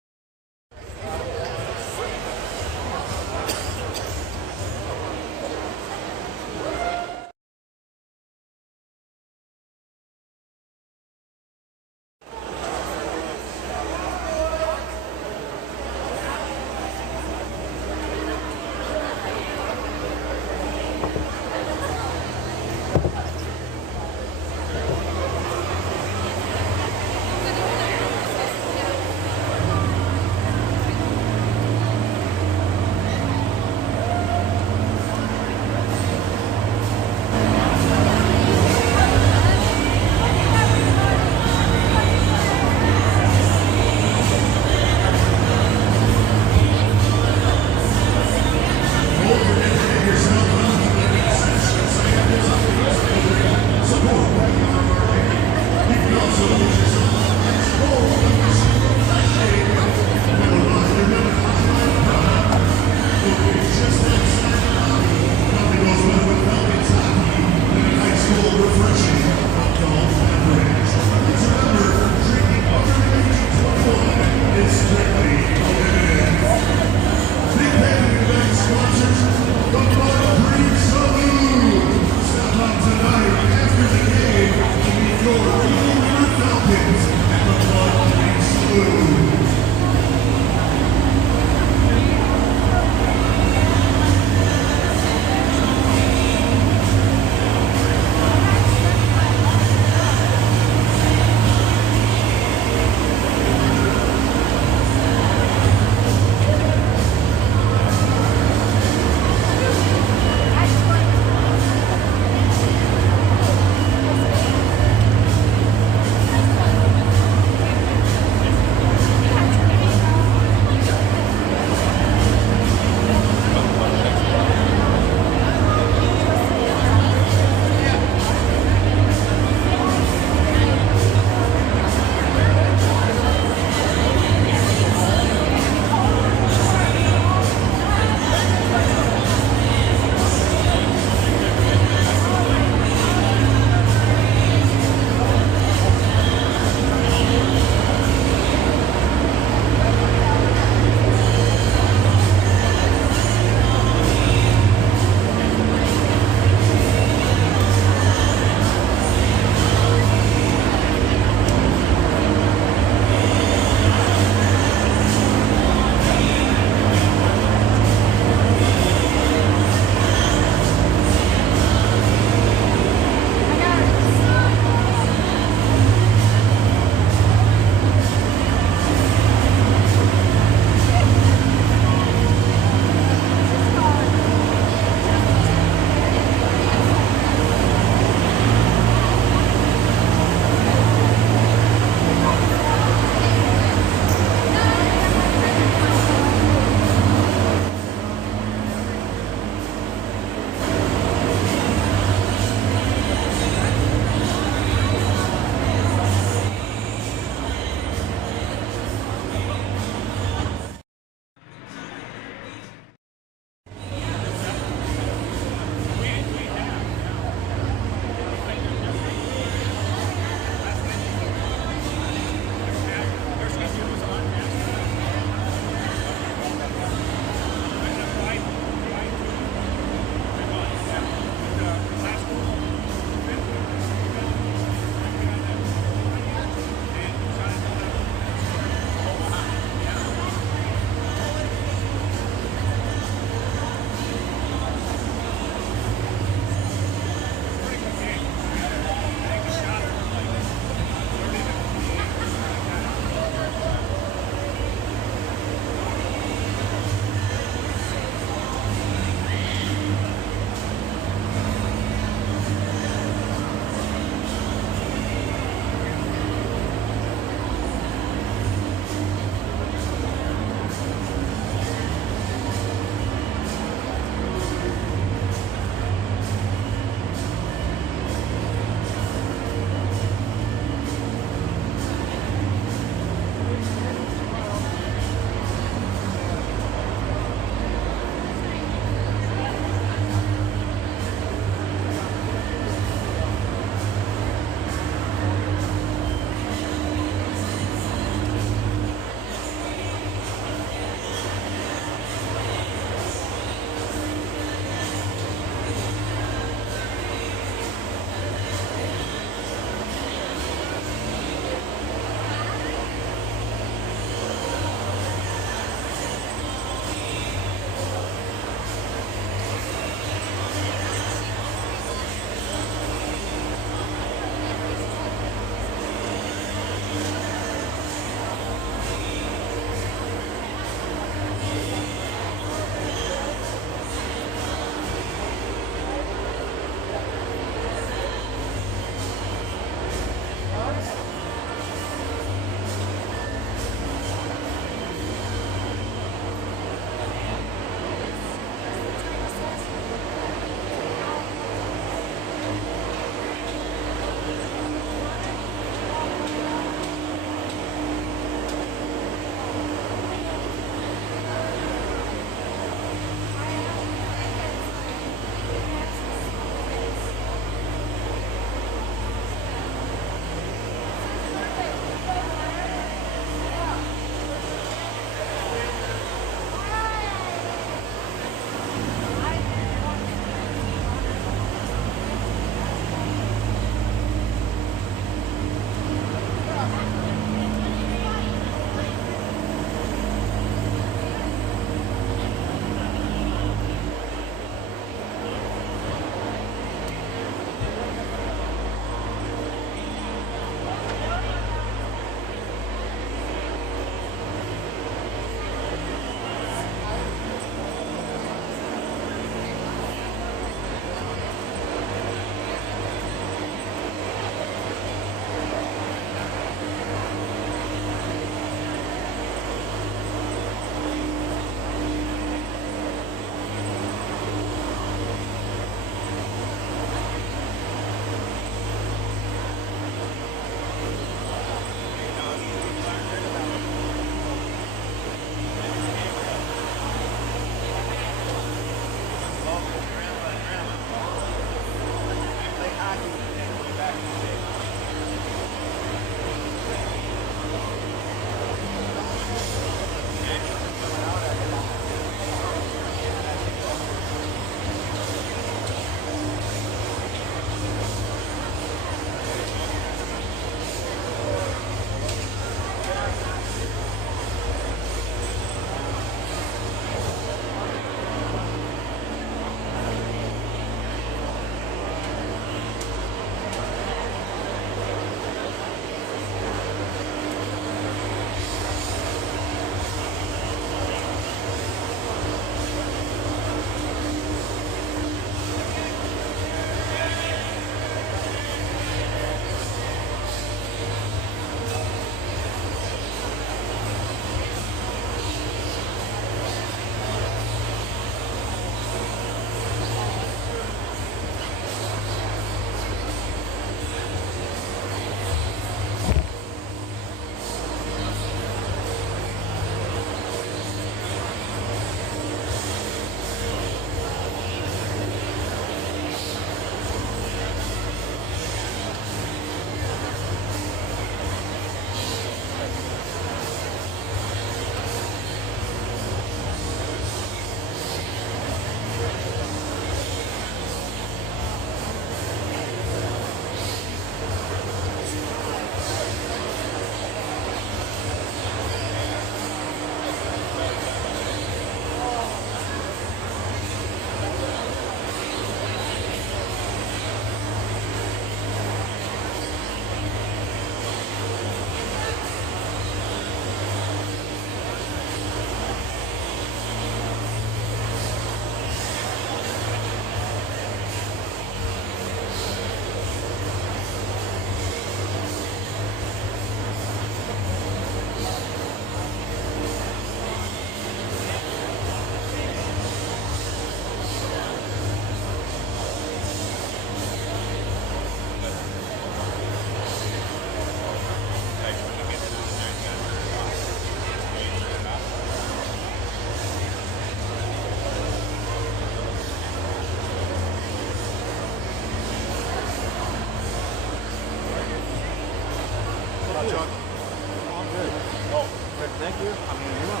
Okay. Thank you. I mean, you know.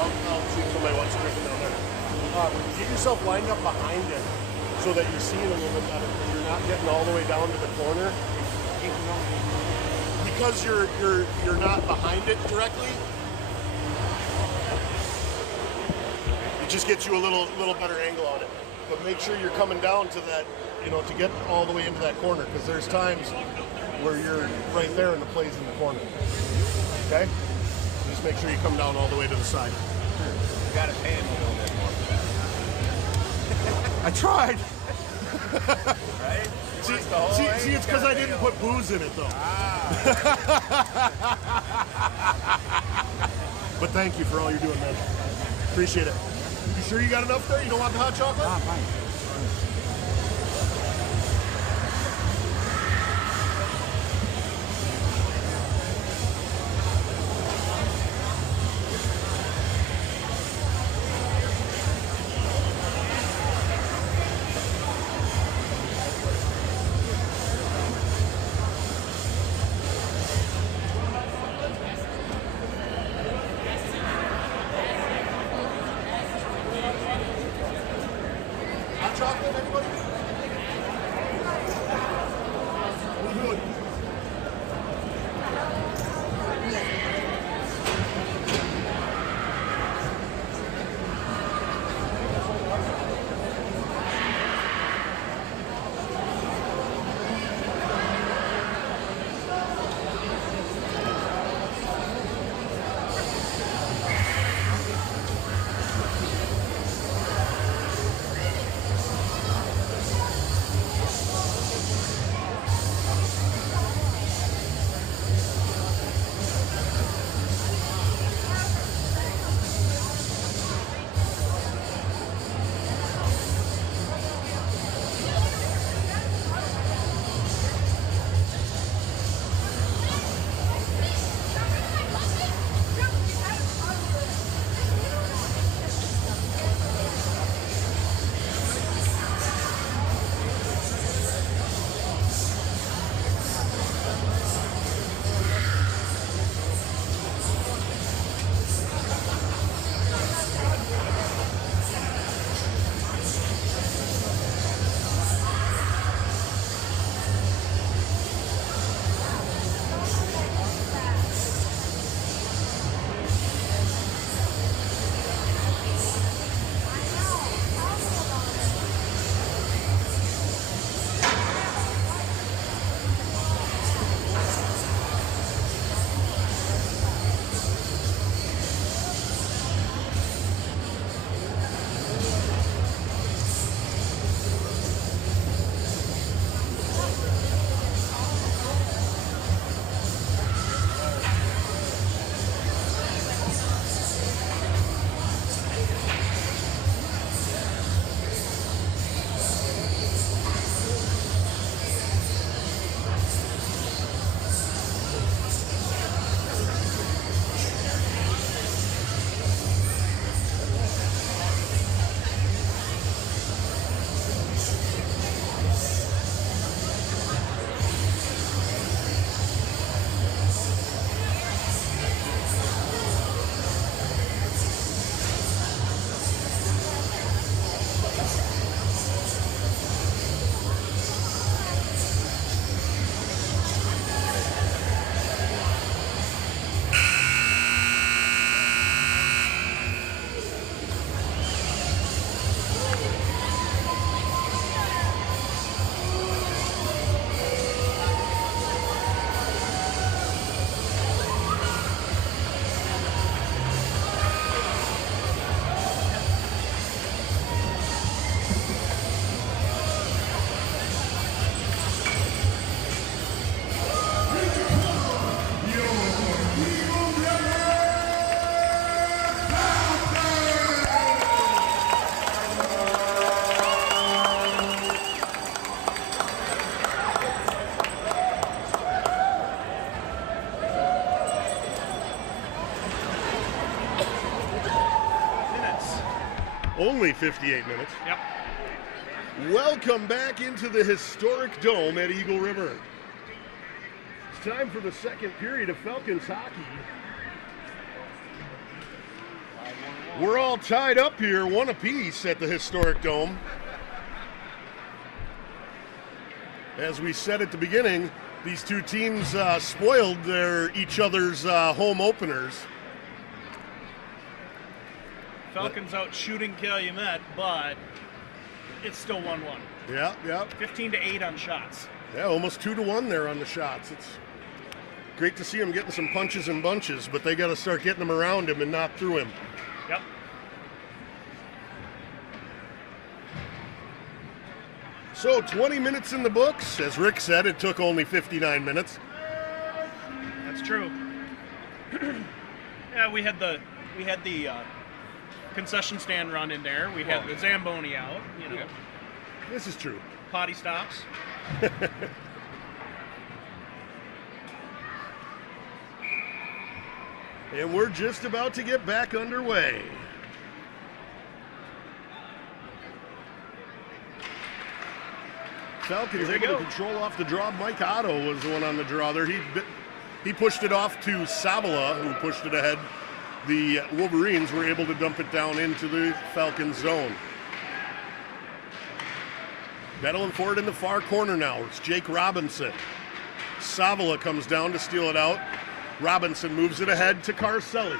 I'll see if somebody wants to drink it down there. Get yourself lined up behind it so that you see it a little bit better. You're not getting all the way down to the corner. Because you're not behind it directly, it just gets you a little better angle on it. But make sure you're coming down to that, to get all the way into that corner, because there's times where you're right there and the play's in the corner. Okay? Just make sure you come down all the way to the side. You got to pay him a little bit more for that. I tried. Right? See, it's because I didn't put booze in it, though. But thank you for all you're doing, man. Appreciate it. You sure you got enough there? You don't want the hot chocolate? Ah, fine. Hot chocolate, anybody? Good. Only 58 minutes. Yep. Welcome back into the historic dome at Eagle River. It's time for the second period of Falcons hockey. We're all tied up here, one apiece at the historic Dome. As we said at the beginning, these two teams spoiled each other's home openers. Falcons out shooting Calumet, but it's still 1-1. Yeah, yeah. 15-8 on shots. Yeah, almost 2-1 there on the shots. It's great to see him getting some punches and bunches, but they got to start getting them around him and not through him. Yep. So 20 minutes in the books. As Rick said, it took only 59 minutes. That's true. Yeah, we had the concession stand run in there. We had the Zamboni out. You know, This is true. potty stops. And we're just about to get back underway. Falcons Here we able to go. control off the draw. Mike Otto was the one on the draw there. He pushed it off to Savala, who pushed it ahead. The Wolverines were able to dump it down into the Falcons zone. Battling for it in the far corner now. It's Jake Robinson. Savala comes down to steal it out. Robinson moves it ahead to Carcelli.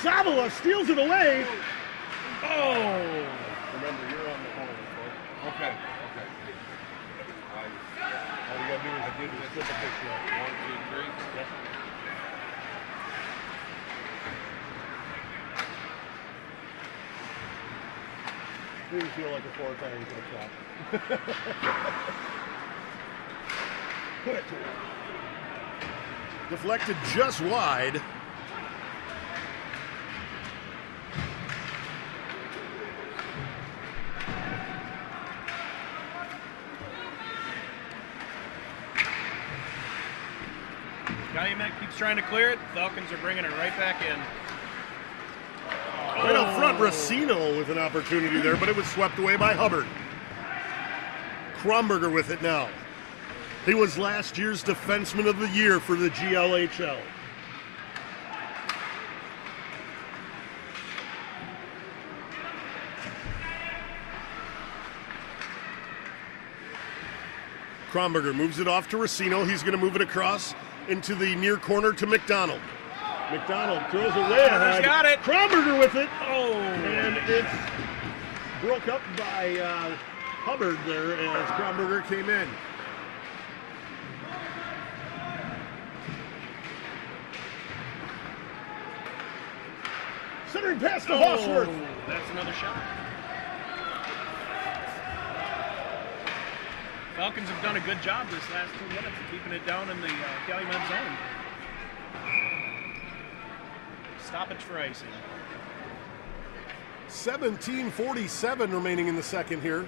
Savala steals it away. Oh! Remember, you're on the phone, folks. Okay. All you gotta do is flip a picture up. 1, 2, 3. Yep. Didn't feel like a 4-time shot. Put it to him. Deflected just wide. Calumet keeps trying to clear it. Falcons are bringing it right back in. Right up front, Racino with an opportunity there, but it was swept away by Hubbard. Kromberger with it now. He was last year's Defenseman of the Year for the GLHL. Kromberger moves it off to Racino. He's going to move it across into the near corner to McDonald. McDonald throws away ahead. Got it. Kromberger with it. Oh! And it's broke up by Hubbard there as Kromberger came in. Centering pass to Hossworth. That's another shot. Falcons have done a good job this last 2 minutes of keeping it down in the Calumet zone. Stoppage for icing. 17:47 remaining in the second here.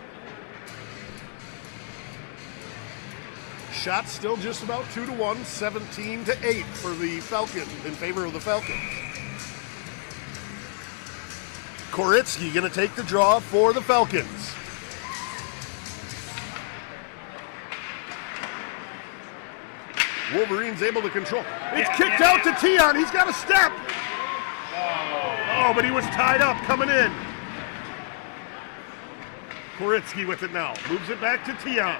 Shots still just about 2-1, 17-8 for the Falcons, in favor of the Falcons. Koritsky going to take the draw for the Falcons. Wolverines able to control. It's kicked out to Tion. He's got a step. Oh, but he was tied up coming in. Koritsky with it now. Moves it back to Tion.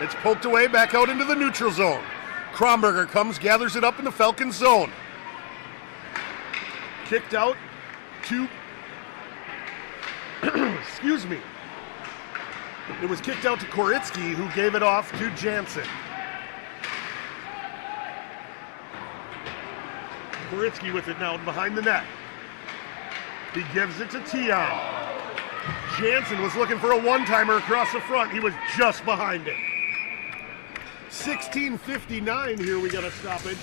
It's poked away back out into the neutral zone. Kromberger comes, gathers it up in the Falcons zone. Kicked out to, excuse me. It was kicked out to Koritsky, who gave it off to Jansen. Koritsky with it now behind the net. He gives it to Tion. Jansen was looking for a one-timer across the front. He was just behind it. 16:59 here, we got a stoppage.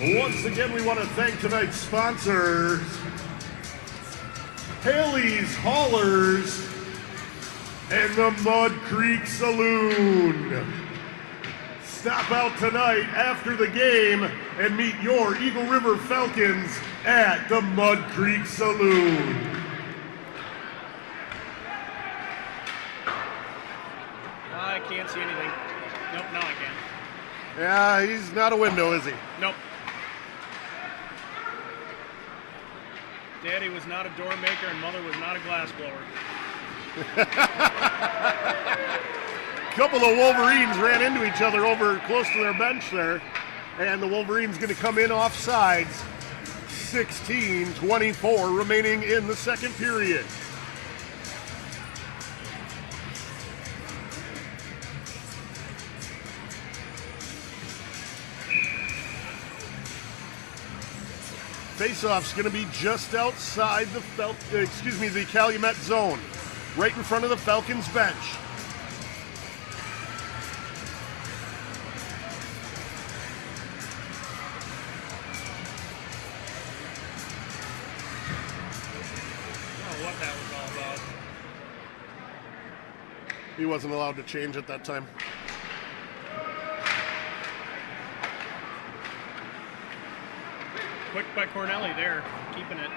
Once again, we want to thank tonight's sponsors. Haley's Haulers and the Mud Creek Saloon. Stop out tonight after the game and meet your Eagle River Falcons at the Mud Creek Saloon. I can't see anything. Nope, now I can. Yeah, he's not a window, is he? Nope. Daddy was not a door maker and Mother was not a glass blower. A couple of Wolverines ran into each other over close to their bench there, and the Wolverines going to come in off sides. 16-24 remaining in the second period. Faceoff's going to be just outside the Calumet zone, right in front of the Falcons bench. What that was all about. He wasn't allowed to change at that time. Quick by Cornelli there, keeping it.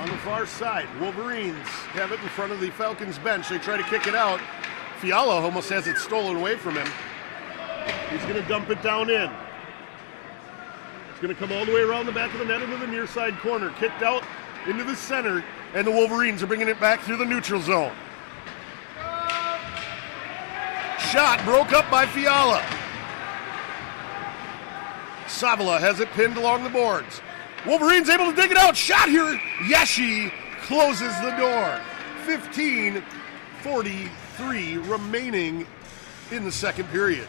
On the far side, Wolverines have it in front of the Falcons bench. They try to kick it out. Fiala almost has it stolen away from him. He's going to dump it down in. It's going to come all the way around the back of the net into the near side corner. Kicked out into the center, and the Wolverines are bringing it back through the neutral zone. Shot broke up by Fiala. Savala has it pinned along the boards. Wolverines able to dig it out. Shot here. Yeshi closes the door. 15:43 remaining in the second period.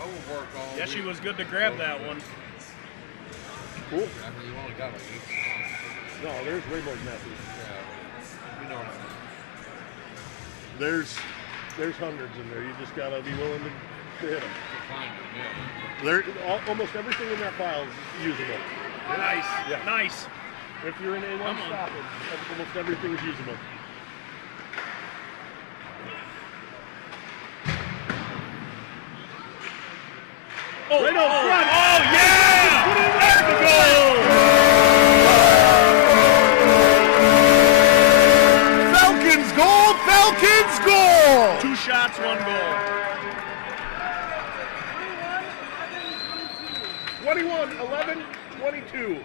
I will work all Yeshi week. was good to grab that one. Cool. I mean, you only got like 8 songs. No, there's way more than that. Yeah, but you know what I mean. There's hundreds in there. You just gotta be willing to hit them. Find them, yeah. Almost everything in that file is usable. Nice, Yeah. nice. If you're in A1 Come on. stoppage, almost everything is usable. Oh, Right out front. Oh, yeah! There we go! Falcons goal! Falcons goal! 2 shots, 1 goal. 21-11-22.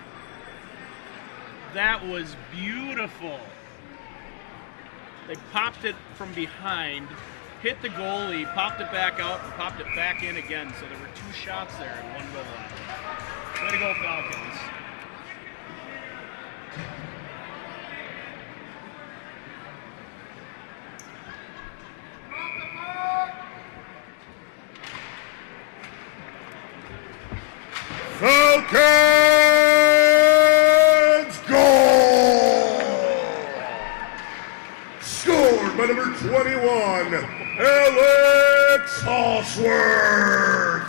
That was beautiful. They popped it from behind, hit the goalie, popped it back out, and popped it back in again. So there were 2 shots there and 1 goal left. Way to go, Falcons. Falcons goal! Scored by number 21, Alex Osworth.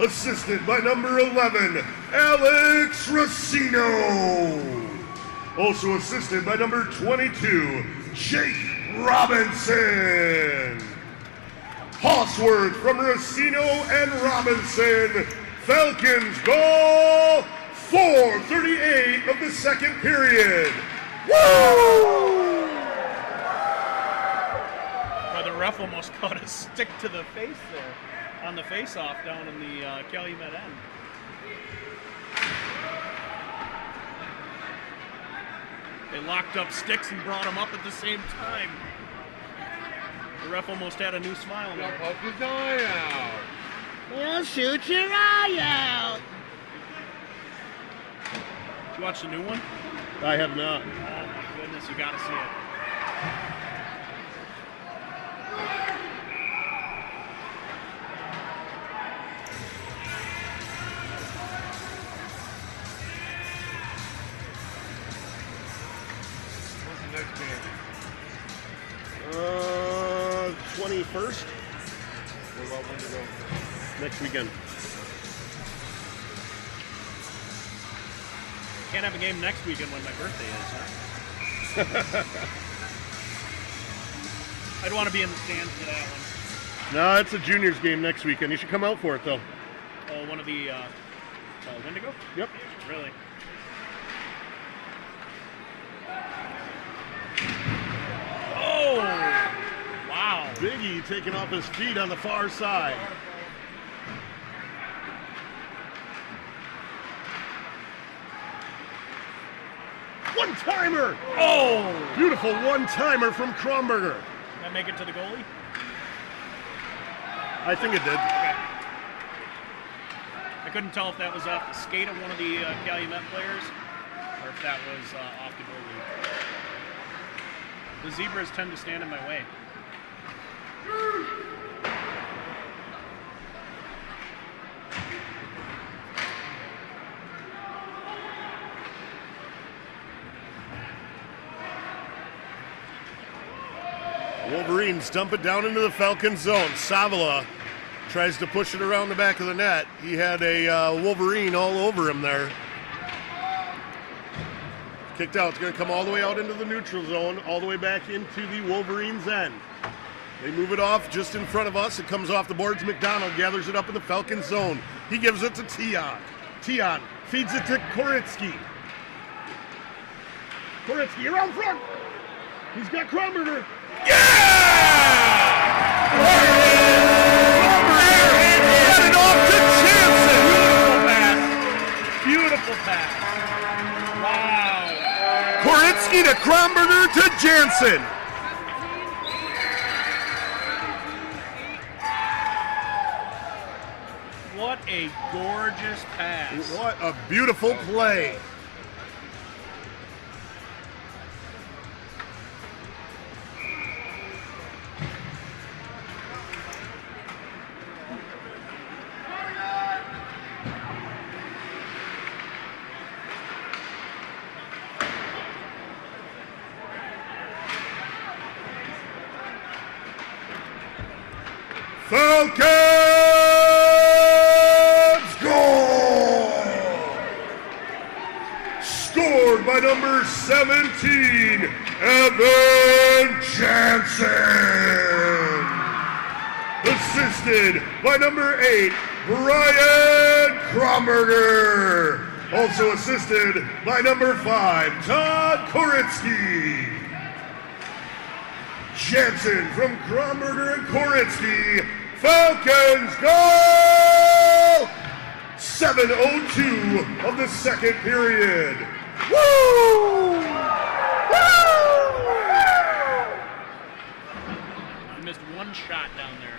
Assisted by number 11, Alex Racino. Also assisted by number 22, Jake Robinson. Osworth from Racino and Robinson. Falcons goal, 4:38 of the second period. Woo! Well, the ref almost caught a stick to the face there on the face-off down in the Calumet end. They locked up sticks and brought them up at the same time. The ref almost had a new smile Don't there. poke his eye out. We'll shoot your eye out. Did you watch the new one? I have not. Oh my goodness, you gotta see it. What's the next game? 21st What about Wendigo? next weekend. Can't have a game next weekend when my birthday is, huh? I'd want to be in the stands for that one. No, it's a juniors game next weekend. You should come out for it, though. Oh, one of the Wendigo? Yep. Really? Oh! Wow. Biggie taking off his feet on the far side. One-timer! Oh! Beautiful one-timer from Kronberger. Did that make it to the goalie? I think it did. Okay. I couldn't tell if that was off the skate of one of the Calumet players or if that was off the goalie. The zebras tend to stand in my way. Wolverines dump it down into the Falcons zone. Savala tries to push it around the back of the net. He had a Wolverine all over him there. Kicked out. It's going to come all the way out into the neutral zone, all the way back into the Wolverines' end. They move it off just in front of us. It comes off the boards. McDonald gathers it up in the Falcons zone. He gives it to Tion. Tion feeds it to Koritsky. Koritsky around front. He's got Kronberger. Beautiful pass. Wow. Koritsky to Kronberger to Jansen. What a gorgeous pass. What a beautiful play. Falcons goal! Scored by number 17, Evan Jansen. Assisted by number 8, Brian Kronberger. Also assisted by number 5, Todd Koritsky. Jansen from Kronberger and Koritsky. Falcons goal! 7:02 of the second period. Woo! Woo! You missed one shot down there.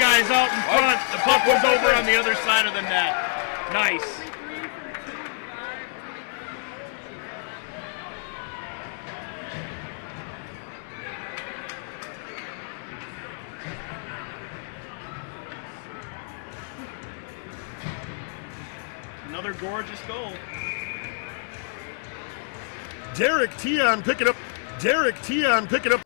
Guys out in front. The puck was over on the other side of the net. Nice. Another gorgeous goal. Derek Tion picking up. Derek Tion picking up.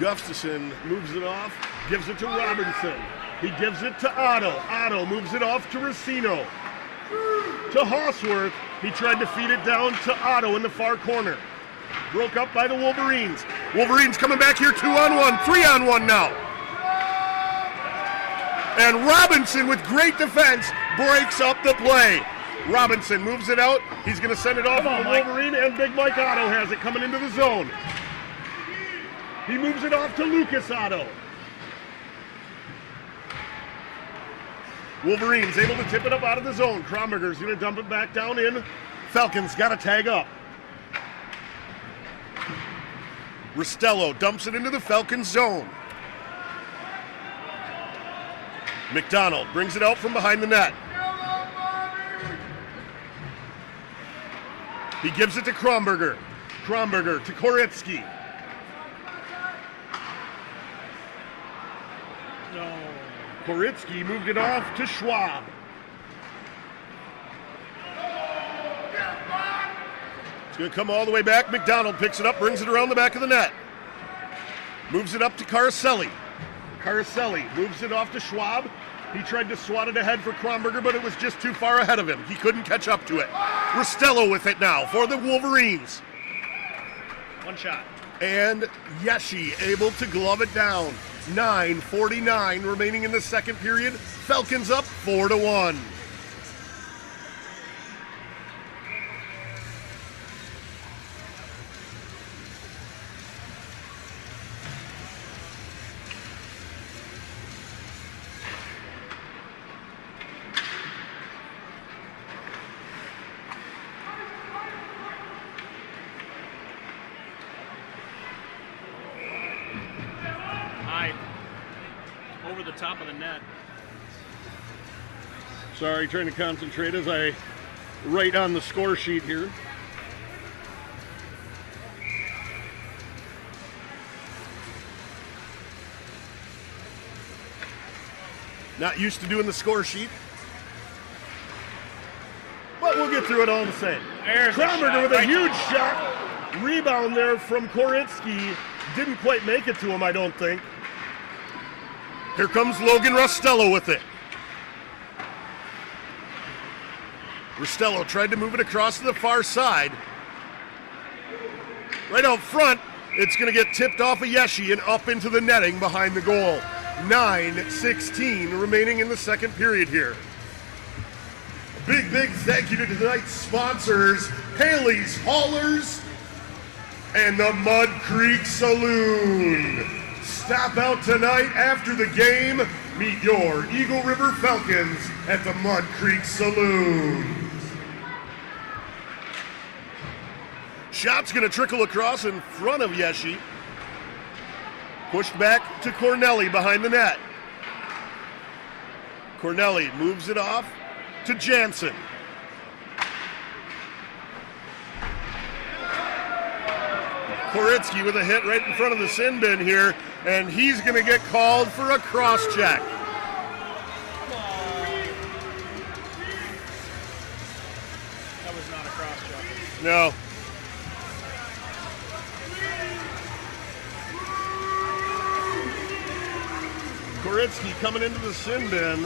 Gustafson moves it off, gives it to Robinson. He gives it to Otto. Otto moves it off to Racino. To Hosworth. He tried to feed it down to Otto in the far corner. Broke up by the Wolverines. Wolverines coming back here 2-on-1, 3-on-1 now. And Robinson with great defense breaks up the play. Robinson moves it out. He's going to send it off to the Wolverine, and Big Mike Otto has it coming into the zone. He moves it off to Lucas Otto. Wolverines able to tip it up out of the zone. Kronberger's going to dump it back down in. Falcons got to tag up. Restello dumps it into the Falcons zone. McDonald brings it out from behind the net. He gives it to Kronberger. Kronberger to Koretsky. No. Koretsky moved it off to Schwab. It's going to come all the way back. McDonald picks it up, brings it around the back of the net. Moves it up to Caroselli. Caroselli moves it off to Schwab. He tried to swat it ahead for Kronberger, but it was just too far ahead of him. He couldn't catch up to it. Rostello with it now for the Wolverines. One shot. And Yeshi able to glove it down. 9:49 remaining in the second period. Falcons up 4-1. Over the top of the net. Sorry, trying to concentrate as I write on the score sheet here. Not used to doing the score sheet, but we'll get through it all the same. There's Kronberger with a huge shot. Rebound there from Koretsky. Didn't quite make it to him, I don't think. Here comes Logan Rostello with it. Rostello tried to move it across to the far side. Right out front, it's going to get tipped off of Yeshi and up into the netting behind the goal. 9:16 remaining in the second period here. Big thank you to tonight's sponsors, Haley's Haulers and the Mud Creek Saloon. Stop out tonight after the game. Meet your Eagle River Falcons at the Mud Creek Saloon. Shot's going to trickle across in front of Yeshi. Pushed back to Cornelli behind the net. Cornelli moves it off to Jansen. Koretsky with a hit right in front of the sin bin here, and he's going to get called for a cross check. That was not a cross check. No. Koretsky coming into the sin bin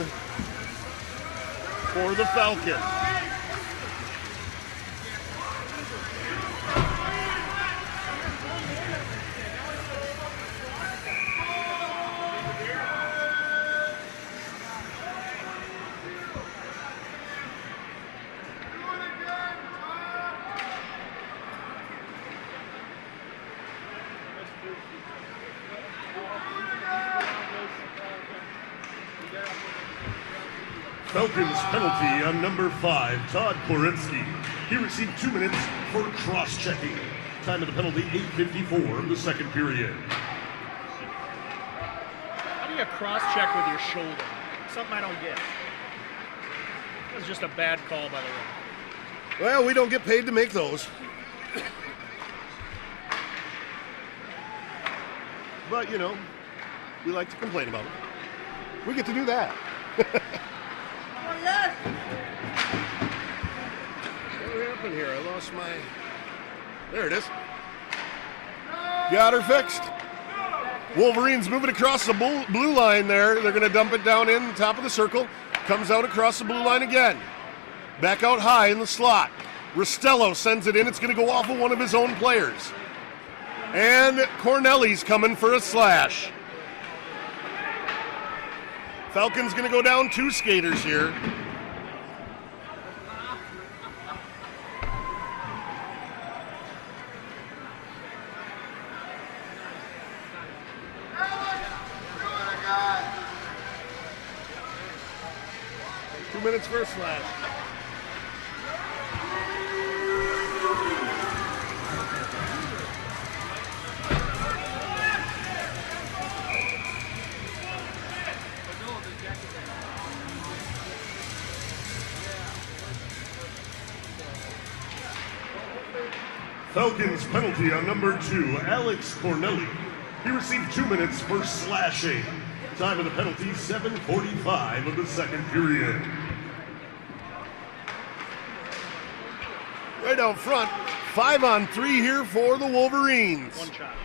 for the Falcons. Falcons penalty on number 5, Todd Koretsky. He received 2 minutes for cross-checking. Time of the penalty, 8:54 of the second period. How do you cross-check with your shoulder? Something I don't get. That was just a bad call, by the way. Well, we don't get paid to make those. But, you know, we like to complain about it. We get to do that. What happened here? I lost my... There it is. Got her fixed. Wolverines moving across the blue line there. They're going to dump it down in top of the circle. Comes out across the blue line again. Back out high in the slot. Rostello sends it in. It's going to go off of one of his own players. And Cornelli's coming for a slash. Falcons going to go down 2 skaters here. Minutes for a slash. Falcons penalty on number 2, Alex Cornelli. He received 2 minutes for slashing. Time of the penalty, 7:45 of the second period. Right out front, 5-on-3 here for the Wolverines. One shot.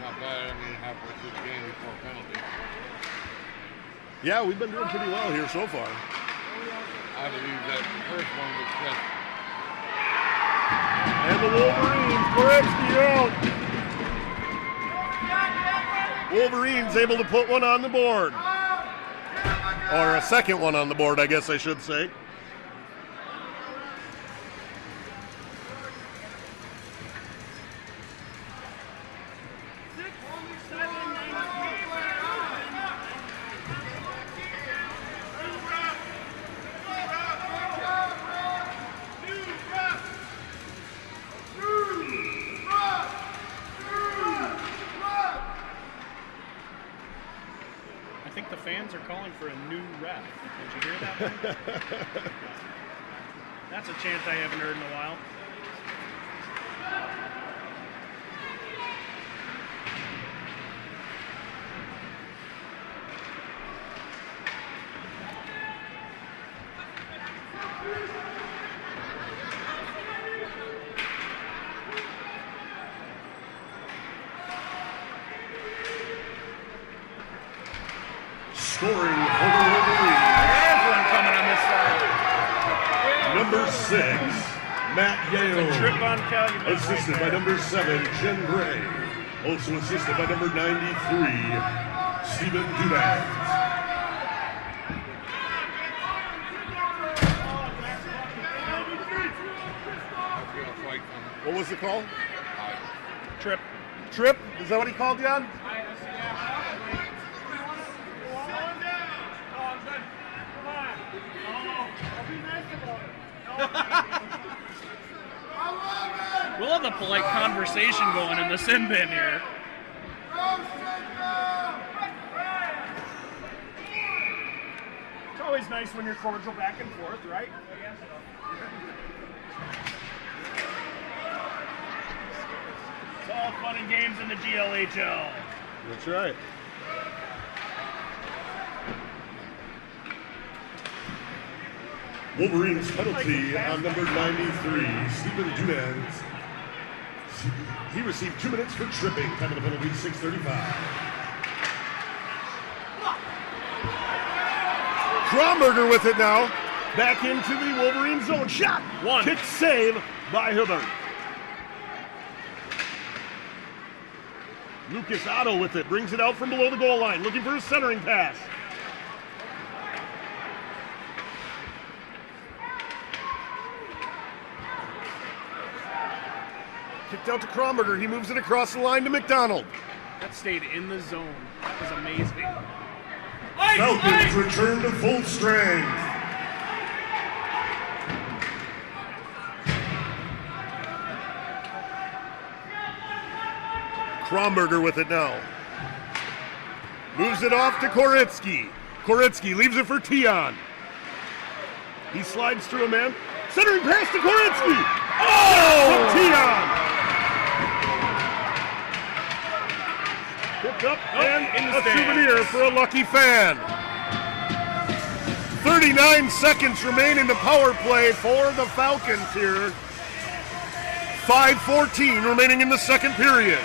Not bad. I mean, halfway through the game before penalty. Yeah, we've been doing pretty well here so far. I believe that first one was just. And the Wolverines, Koretsky out. Wolverines able to put one on the board. Or a second one on the board, I guess I should say. I think the fans are calling for a new ref. Did you hear that one? That's a chant I haven't heard in a while. Scoring for the Wolverines. There's one coming on this side. Number 6, Matt Yale. It's a trip on Calumet. Assisted by number 7, Jen Gray. Also assisted by number 93, Stephen Dubak. What was the call? Trip. Trip? Is that what he called you on? We'll have a polite conversation going in the sin bin here. It's always nice when you're cordial back and forth, right? It's all fun and games in the GLHL. That's right. Wolverines penalty on number 93, Stephen Dunant. He received 2 minutes for tripping. Time of the penalty, 6:35. Kromberger with it now. Back into the Wolverine zone. Shot. One. Kick save by Hibbert. Lucas Otto with it. Brings it out from below the goal line. Looking for a centering pass. Kicked out to Kromberger. He moves it across the line to McDonald. That stayed in the zone. That was amazing. Falcons return to full strength. Kromberger with it now. Moves it off to Koretsky. Koretsky leaves it for Tion. He slides through a man. Centering pass to Koretsky. Oh! Tion. Picked up and a souvenir for a lucky fan. 39 seconds remain in the power play for the Falcons here. 5:14 remaining in the second period.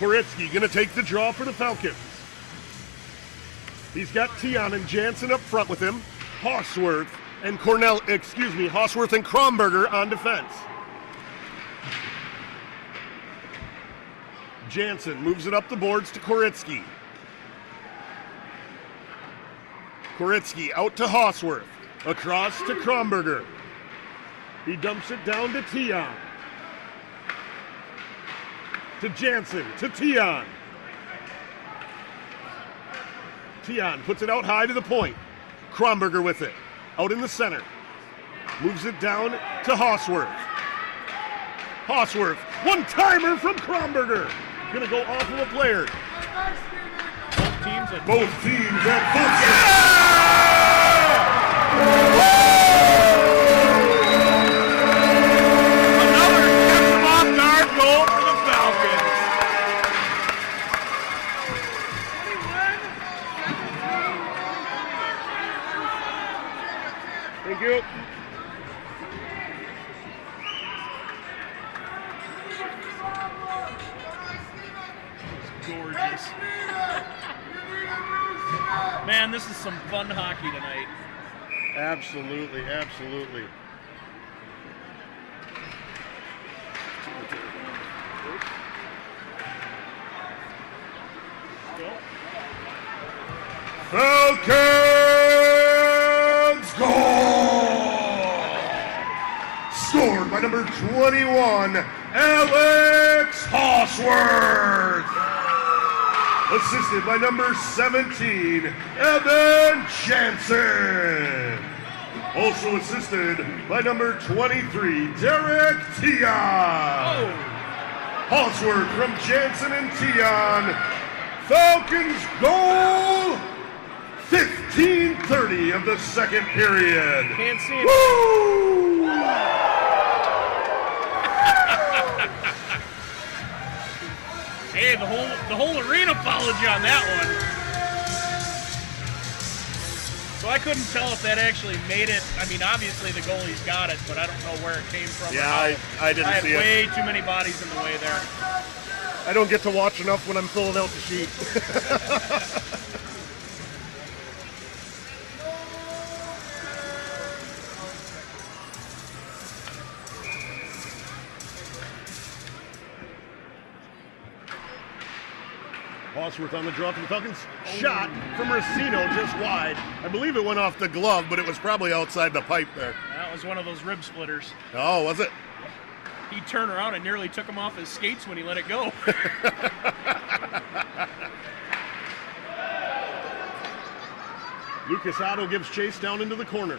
Koretsky gonna take the draw for the Falcons. He's got Tion and Jansen up front with him. Hausworth and Hausworth and Kromberger on defense. Jansen moves it up the boards to Koretsky. Koretsky out to Hausworth. Across to Kromberger. He dumps it down to Tion. To Jansen, to Tion. Tion puts it out high to the point. Kromberger with it. Out in the center. Moves it down to Hausworth. Hausworth, one-timer from Kromberger. Gonna go off of a player. Both teams Both teams at full Another catch him off guard goal for the Falcons. Thank you. Gorgeous. Man, this is some fun hockey tonight. Absolutely, absolutely. Falcons goal! Scored by number 21, Alex Hosworth. Assisted by number 17, Evan Jansen. Also assisted by number 23, Derek Tion. Hosworth from Jansen and Tion. Falcons goal, 15:30 of the second period. Can't see it. Woo! Hey, the whole arena followed you on that one. So I couldn't tell if that actually made it. I mean, obviously the goalie's got it, but I don't know where it came from. Yeah, I didn't see it. I had way too many bodies in the way there. I don't get to watch enough when I'm filling out the sheet. Hosworth on the draw from the Falcons. Shot from Racino just wide. I believe it went off the glove, but it was probably outside the pipe there. That was one of those rib splitters. Oh, was it? He turned around and nearly took him off his skates when he let it go. Lucas Otto gives chase down into the corner.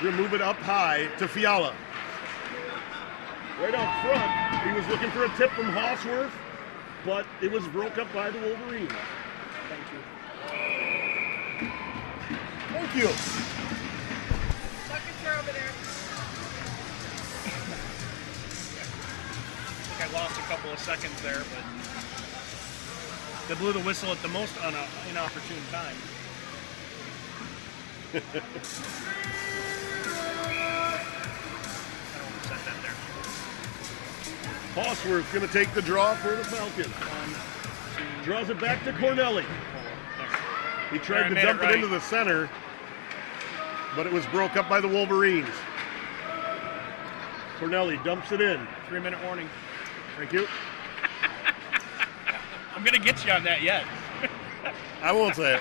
He'll move it up high to Fiala. Right out front, he was looking for a tip from Hosworth, but it was broke up by the Wolverines. Thank you. Thank you. Second chair over there. I think I lost a couple of seconds there, but they blew the whistle at the most inopportune time. I don't want to set that there. Hosworth going to take the draw for the Falcons. 1, 2, Draws it back to Cornelli. 4. There. He tried to made dump it it right. into the center, but it was broke up by the Wolverines. Cornelli dumps it in. 3-minute warning. Thank you. I'm going to get you on that yet. I won't say it.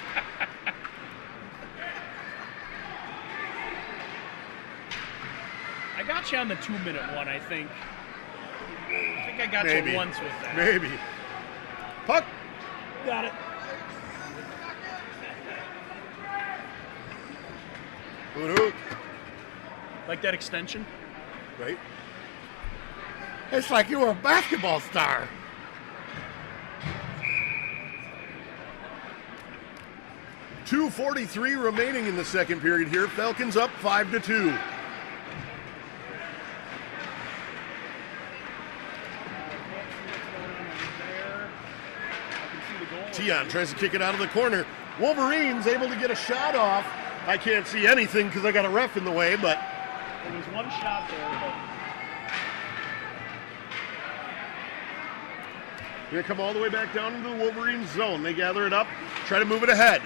I got you on the 2-minute one, I think. I think I got Maybe. you once with that. Maybe. Puck. Got it. Hoot. Like that extension? Right? It's like you were a basketball star. .243 remaining in the second period here. Falcons up 5-2. Tion tries to kick it out of the corner. Wolverines able to get a shot off. I can't see anything because I got a ref in the way, but There was one shot there, but Here come all the way back down into the Wolverines zone. They gather it up, try to move it ahead.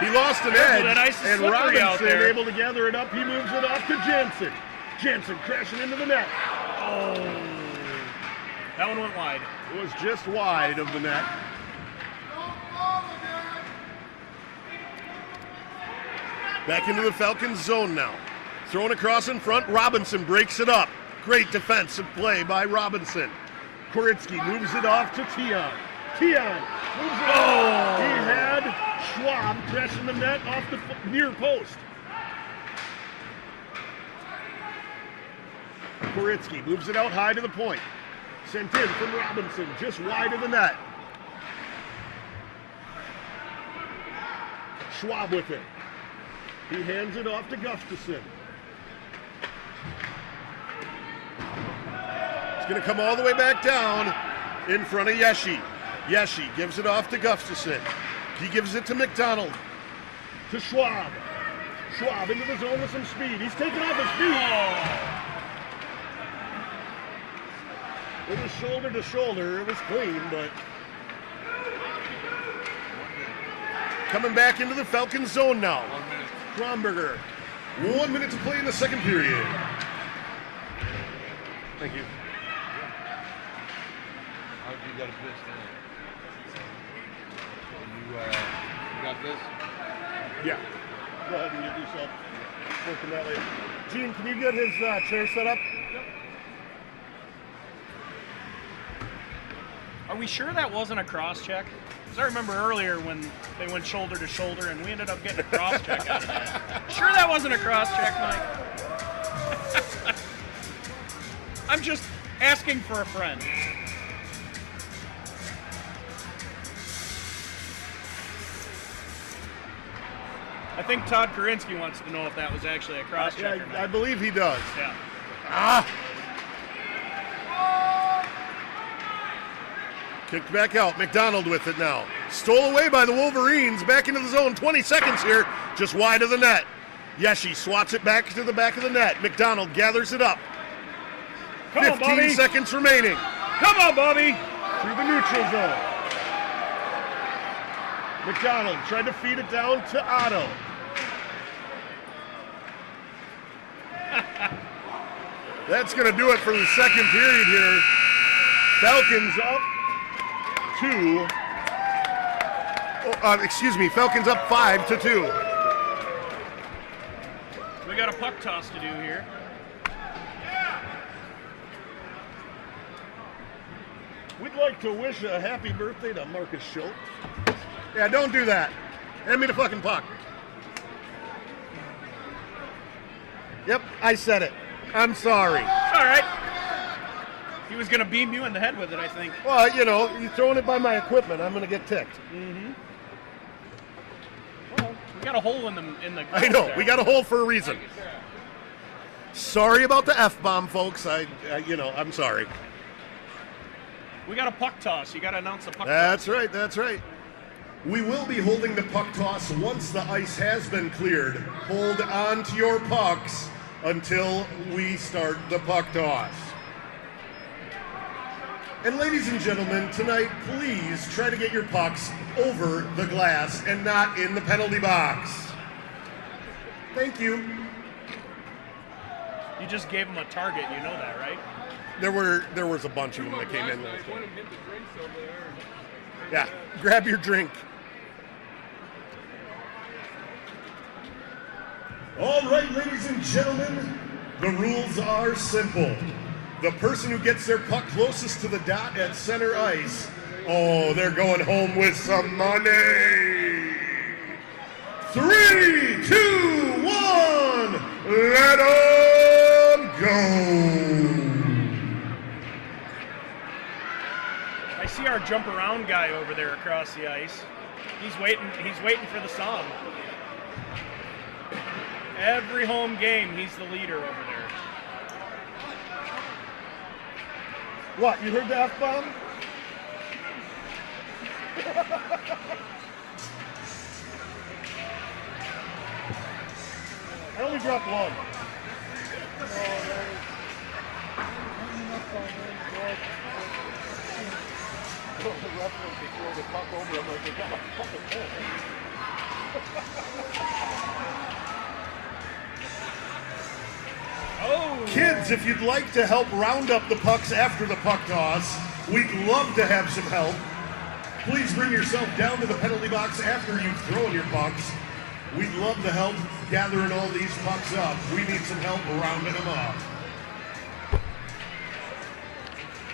He lost an edge, that ice is and slippery out Robinson there. able to gather it up. He moves it off to Jansen. Jansen crashing into the net. oh, that one went wide. It was just wide of the net. Back into the Falcons zone now. Thrown across in front, Robinson breaks it up. Great defensive play by Robinson. Koritsky moves it off to Tion. Tion moves it off. He had Schwab crashing the net off the near post. Koritsky moves it out high to the point. Sent in from Robinson, just wide of the net. Schwab with it. He hands it off to Gustafson. It's going to come all the way back down in front of Yeshi. Yeshi gives it off to Gustafson. He gives it to McDonald. To Schwab. Schwab into the zone with some speed. He's taking off his feet. It was shoulder to shoulder. It was clean, but coming back into the Falcons zone now. Kronberger. 1 minute to play in the second period. Thank you. How'd you got a pitch now? You got this? Yeah. Go ahead and get yourself working that way. Gene, can you get his chair set up? Yep. Are we sure that wasn't a cross check? Because I remember earlier when they went shoulder to shoulder and we ended up getting a cross check out of that. Sure that wasn't a cross check, Mike? I'm just asking for a friend. I think Todd Karinsky wants to know if that was actually a cross check or not. I believe he does. Yeah. Ah! Kicked back out. McDonald with it now. Stole away by the Wolverines. Back into the zone. 20 seconds here. Just wide of the net. Yeshi swats it back to the back of the net. McDonald gathers it up. 15 seconds remaining. Come on, Bobby! Through the neutral zone. McDonald tried to feed it down to Otto. That's going to do it for the second period here. Falcons up Falcons up 5-2. We got a puck toss to do here. We'd like to wish a happy birthday to Marcus Schultz. Yeah, don't do that. Hand me the fucking puck. Yep, I said it. I'm sorry. All right. He was going to beam you in the head with it, I think. Well, you know, you're throwing it by my equipment. I'm going to get ticked. Mm-hmm. Well, we got a hole in the I know. there. We got a hole for a reason. Sorry about the F-bomb, folks. I'm sorry. We got a puck toss. You got to announce the puck That's toss. right. That's right. We will be holding the puck toss once the ice has been cleared. Hold on to your pucks until we start the puck toss. And ladies and gentlemen, tonight, please try to get your pucks over the glass and not in the penalty box. Thank you. You just gave him a target. You know that, right? There was a bunch of them that came in last time. Yeah, grab your drink. All right, ladies and gentlemen, the rules are simple. The person who gets their puck closest to the dot at center ice, they're going home with some money. 3, 2, 1, let them go. I see our jump around guy over there across the ice. He's waiting for the song. Every home game, he's the leader over there. What, you heard the F-bomb? I only dropped one. The reference to throw the puck over him like they got a fucking hole. Kids, if you'd like to help round up the pucks after the puck toss, we'd love to have some help. Please bring yourself down to the penalty box after you've thrown your pucks. We'd love to help gathering all these pucks up. We need some help rounding them up.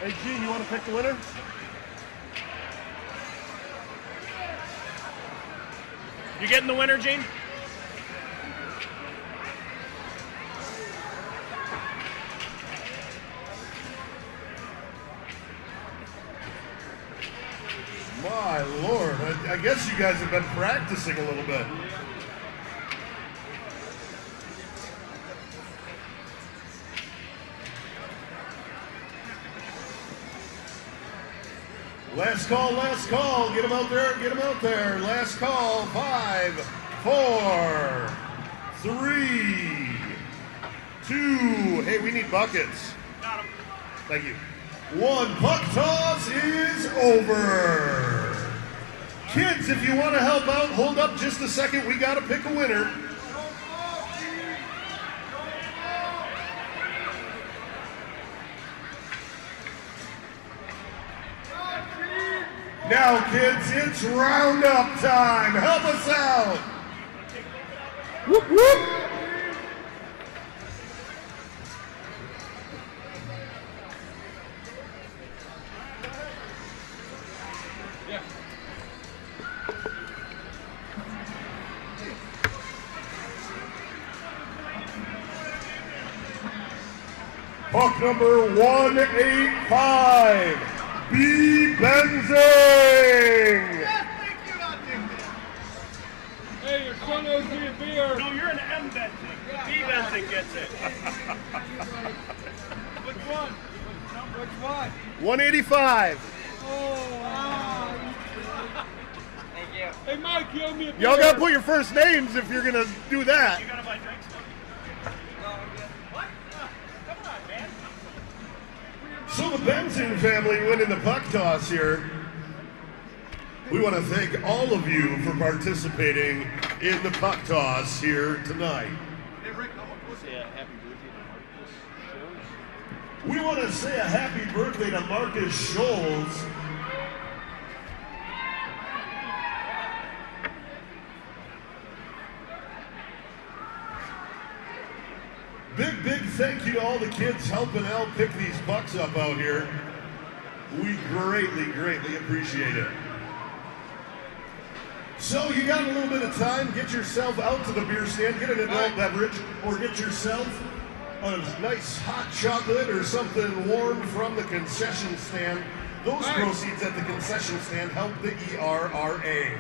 Hey, Gene, you want to pick the winner? You getting the winner, Gene? Lord. I guess you guys have been practicing a little bit. Last call, last call. Get him out there, get him out there. Last call. 5, 4, 3, 2. Hey, we need buckets. Got him. Thank you. 1. Puck toss is over. Kids, if you want to help out, hold up just a second. We got to pick a winner. Now, kids, it's roundup time. Help us out. Whoop, whoop. Puck number 185. B. Benzing! Hey, your son owes me a beer. No, you're an M Benzing. B Benzing gets it. Which one? Which one? 185. Oh. Thank you. Hey, Mike, you owe me a beer. Y'all gotta put your first names if you're gonna do that. You gotta buy drinks. What? Come on, man. So the Benzing family winning the puck toss here. We want to thank all of you for participating in the puck toss here tonight. We want to say a happy birthday to Marcus Scholes. Big thank you to all the kids helping out pick these pucks up out here. We greatly appreciate it. So you got a little bit of time, get yourself out to the beer stand, get an adult beverage, or get yourself a nice hot chocolate or something warm from the concession stand. Those proceeds at the concession stand help the ERRA.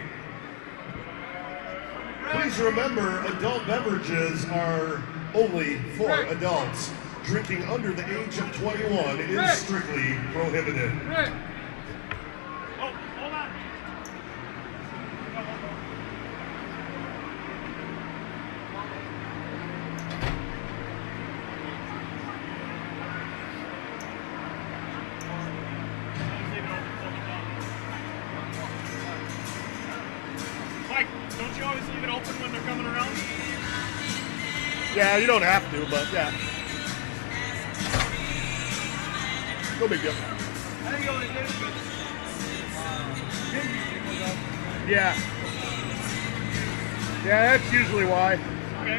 Please remember, adult beverages are only for adults. Drinking under the age of 21 is strictly prohibited. Oh, hold on. Mike, don't you always leave it open when they're coming around? Yeah, you don't have to, but yeah. No big deal. I think only this, but Yeah. Yeah, that's usually why. Okay.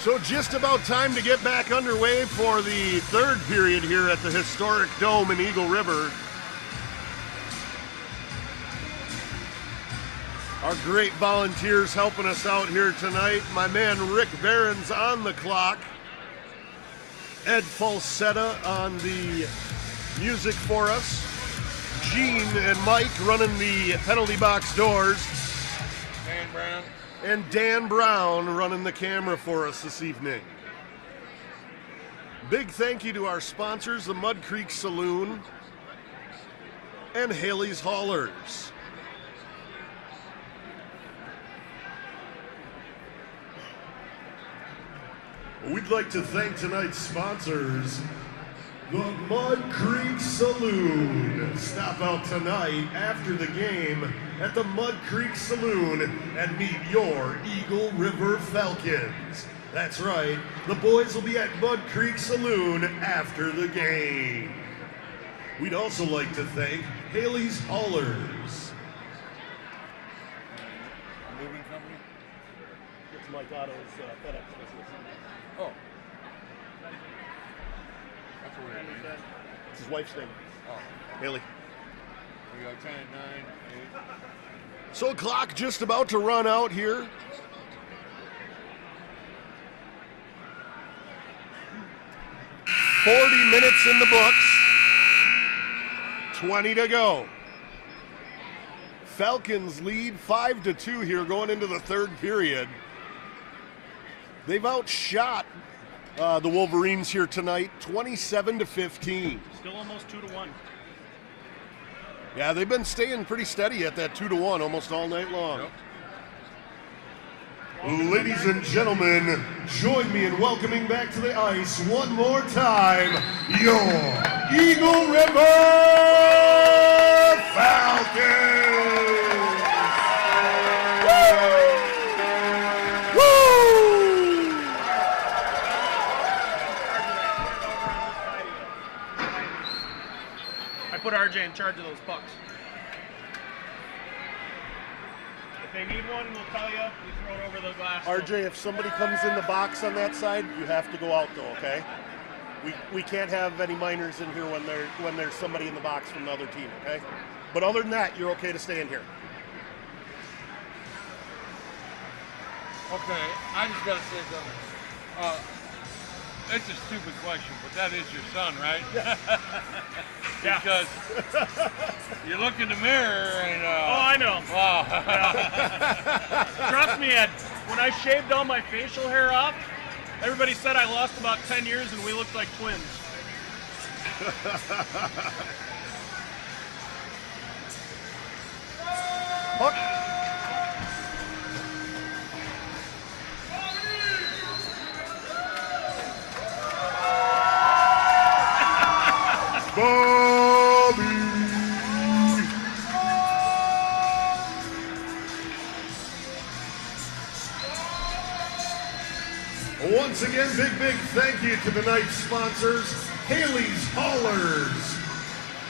So just about time to get back underway for the third period here at the historic Dome in Eagle River. Our great volunteers helping us out here tonight. My man Rick Barron's on the clock. Ed Falsetta on the music for us. Gene and Mike running the penalty box doors. Dan Brown. And Dan Brown running the camera for us this evening. Big thank you to our sponsors, the Mud Creek Saloon and Haley's Haulers. We'd like to thank tonight's sponsors, the Mud Creek Saloon. Stop out tonight after the game at the Mud Creek Saloon and meet your Eagle River Falcons. That's right, the boys will be at Mud Creek Saloon after the game. We'd also like to thank Haley's Haulers. Moving company? It's Mike Otto's FedEx business. Oh. That's what it is. It's his wife's name, Oh. Haley. We got 10, 9, 8. So clock just about to run out here. $40 minutes in the books. 20 to go. Falcons lead 5-2 here going into the third period. They've outshot the Wolverines here tonight, 27-15. Still almost 2-1. Yeah, they've been staying pretty steady at that 2-1 almost all night long. Yep. Ladies and gentlemen, join me in welcoming back to the ice one more time, your Eagle River Falcons! Woo! I put RJ in charge of those pucks. If they need one, we'll tell you. We throw it over the glass. RJ, if somebody comes in the box on that side, you have to go out though, okay? We can't have any minors in here when there's somebody in the box from the other team, okay? But other than that, you're okay to stay in here. Okay, I just gotta say something. It's a stupid question, but that is your son, right? Yeah. Because you look in the mirror and Oh, I know. wow. Trust me, Ed. When I shaved all my facial hair off, everybody said I lost about 10 years and we looked like twins. Puck. Bobby. Once again, big thank you to tonight's sponsors, Haley's Haulers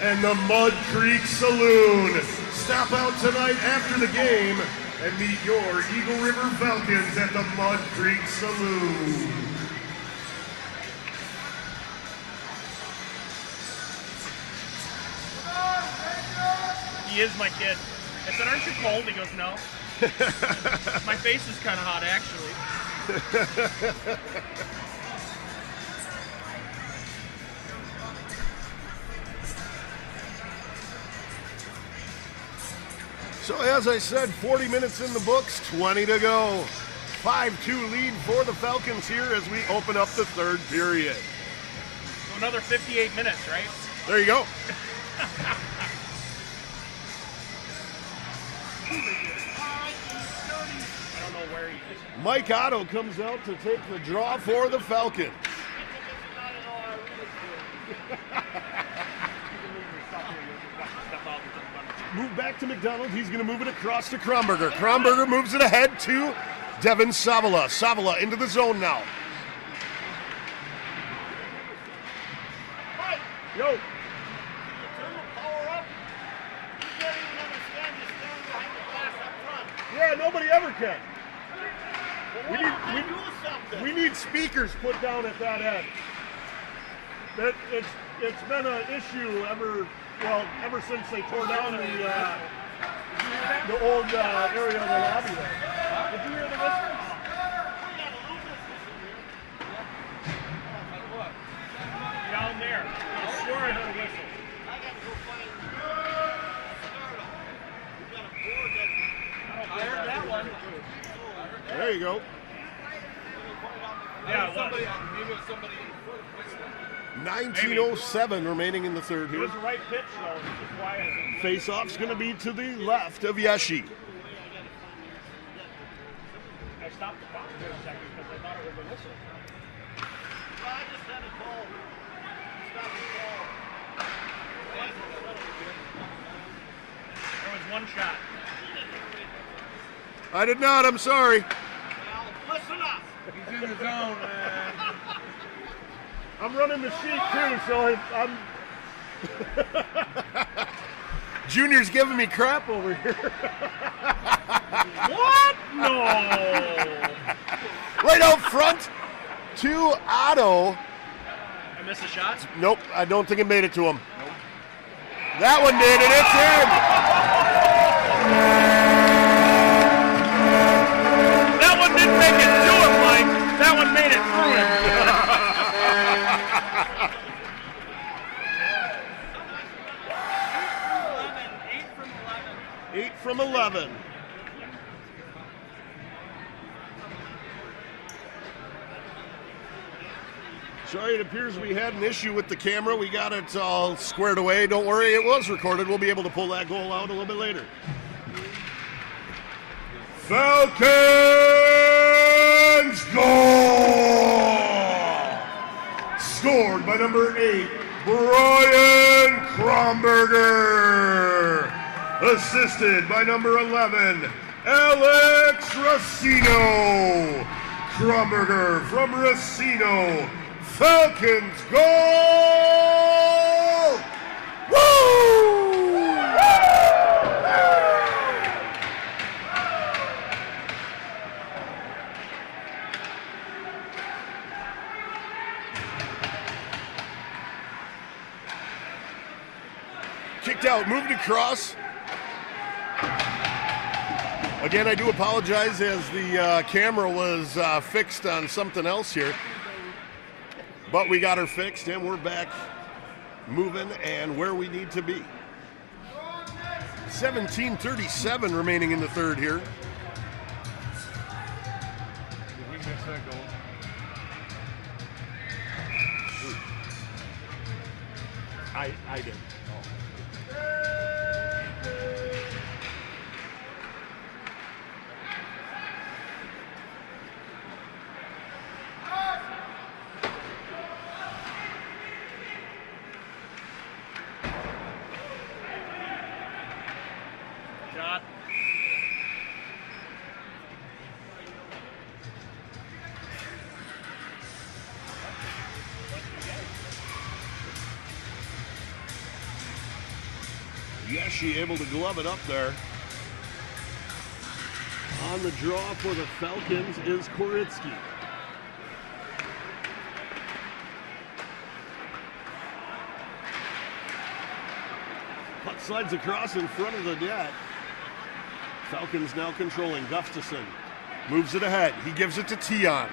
and the Mud Creek Saloon. Stop out tonight after the game and meet your Eagle River Falcons at the Mud Creek Saloon. He is my kid. I said, aren't you cold? He goes, no. My face is kind of hot, actually. So as I said, 40 minutes in the books, 20 to go. 5-2 lead for the Falcons here as we open up the third period. So another 58 minutes, right? There you go. Mike Otto comes out to take the draw for the Falcons. Move back to McDonald. He's going to move it across to Kronberger. Kronberger moves it ahead to Devin Savala. Savala into the zone now. Yo. Yeah, nobody ever can. We need speakers put down at that end. That it's been an issue ever since they tore down the old area of the lobby there. Did you hear the whistle? Down there. I swore I heard a whistle. I heard that one. There you go. Yeah, Maybe it was somebody in front. 19:07 remaining in the third it here. was the right pitch, though. It's just why I Face-off's going to be to the left of Yeshi. stopped the clock for a second because I thought it was a whistle. I just had a call. Stop the call. There was one shot. I did not. I'm sorry. Well, listen up. He's in the zone, man. I'm running the sheet too, so I'm. Junior's giving me crap over here. What? No. Right out front to Otto. I missed a shot? Nope, I don't think it made it to him. Nope. That one did, and it's in. That one didn't make it to him, Mike. That one made it through him. 8 from 11. Sorry, it appears we had an issue with the camera. We got it all squared away. Don't worry, it was recorded. We'll be able to pull that goal out a little bit later. Falcons goal! Scored by number 8, Brian Kromberger. Assisted by number 11, Alex Racino. Kromberger from Racino. Falcons goal! Woo! Kicked out, moved across. Again, I do apologize as the camera was fixed on something else here. But we got her fixed and we're back moving and where we need to be. 17:37 remaining in the third here. Did we miss that goal? I did. Shot. Yeshi able to glove it up there. On the draw for the Falcons is Koritsky. Puck slides across in front of the net. Falcons now controlling. Gustafson moves it ahead. He gives it to Tion.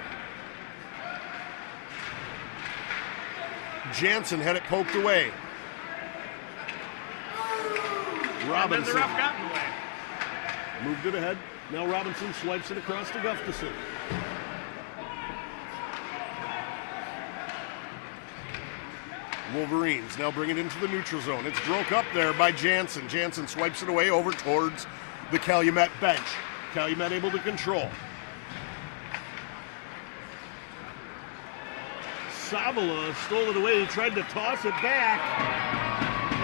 Jansen had it poked away. And then the Robinson ref got in the way. moved it ahead. Now Robinson swipes it across to Gustafson. Wolverines now bring it into the neutral zone. It's broke up there by Jansen. Jansen swipes it away over towards the Calumet bench. Calumet able to control. Savala stole it away. He tried to toss it back.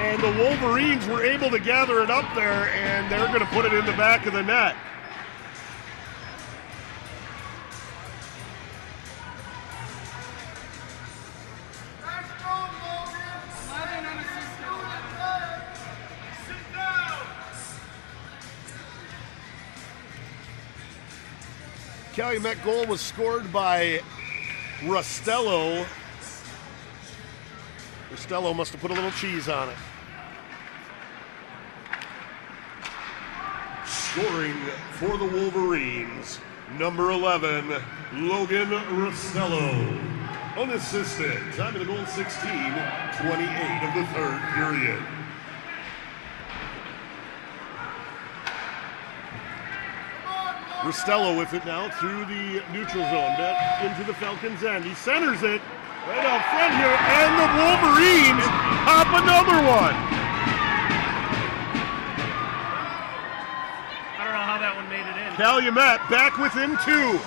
And the Wolverines were able to gather it up there, and they're going to put it in the back of the net. Calumet goal was scored by Rustello. Rustello must have put a little cheese on it. Scoring for the Wolverines, number 11, Logan Rustello. Unassisted, time of the goal 16, 28 of the third period. Rustello with it now through the neutral zone, back into the Falcons' end. He centers it right out front here, and the Wolverines pop another one. I don't know how that one made it in. Calumet back within 2.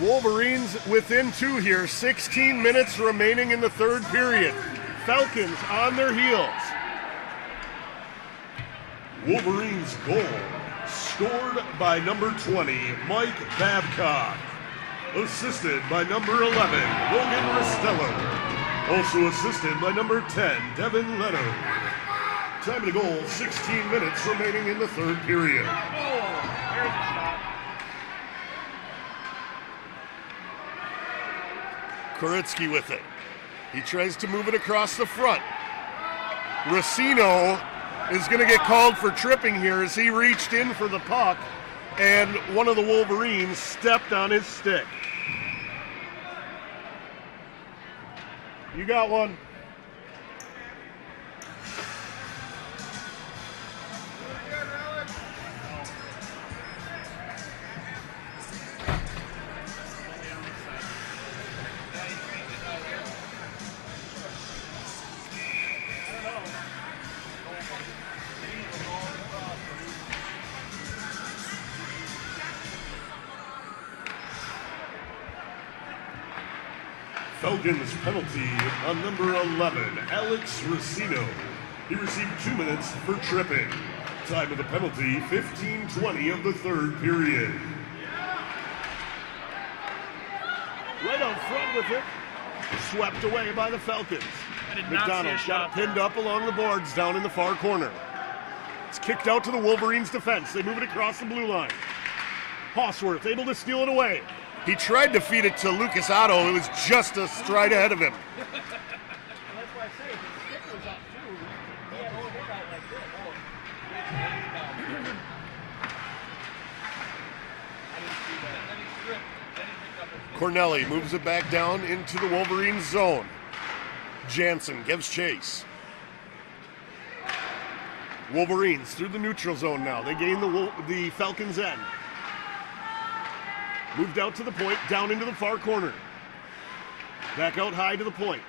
Wolverines within 2 here, 16 minutes remaining in the third period. Falcons on their heels. Wolverines goal scored by number 20, Mike Babcock. Assisted by number 11, Logan Rustello. Also assisted by number 10, Devin Leto. Time of the goal, 16 minutes remaining in the third period. Oh, there's a shot. Koritsky with it. He tries to move it across the front. Racino is going to get called for tripping here as he reached in for the puck, and one of the Wolverines stepped on his stick. You got one. Falcons penalty on number 11, Alex Racino. He received 2 minutes for tripping. Time of the penalty, 15:20 of the third period. Right out front with it. Swept away by the Falcons. I did not see a McDonald shot got pinned up along the boards down in the far corner. It's kicked out to the Wolverines defense. They move it across the blue line. Hawsworth able to steal it away. He tried to feed it to Lucas Otto. It was just a stride ahead of him. That's why I say if his stick was up too, he had one hit out like this. Cornelli moves it back down into the Wolverines zone. Jansen gives chase. Wolverines through the neutral zone now. They gain the Falcons' end. Moved out to the point, down into the far corner. Back out high to the point.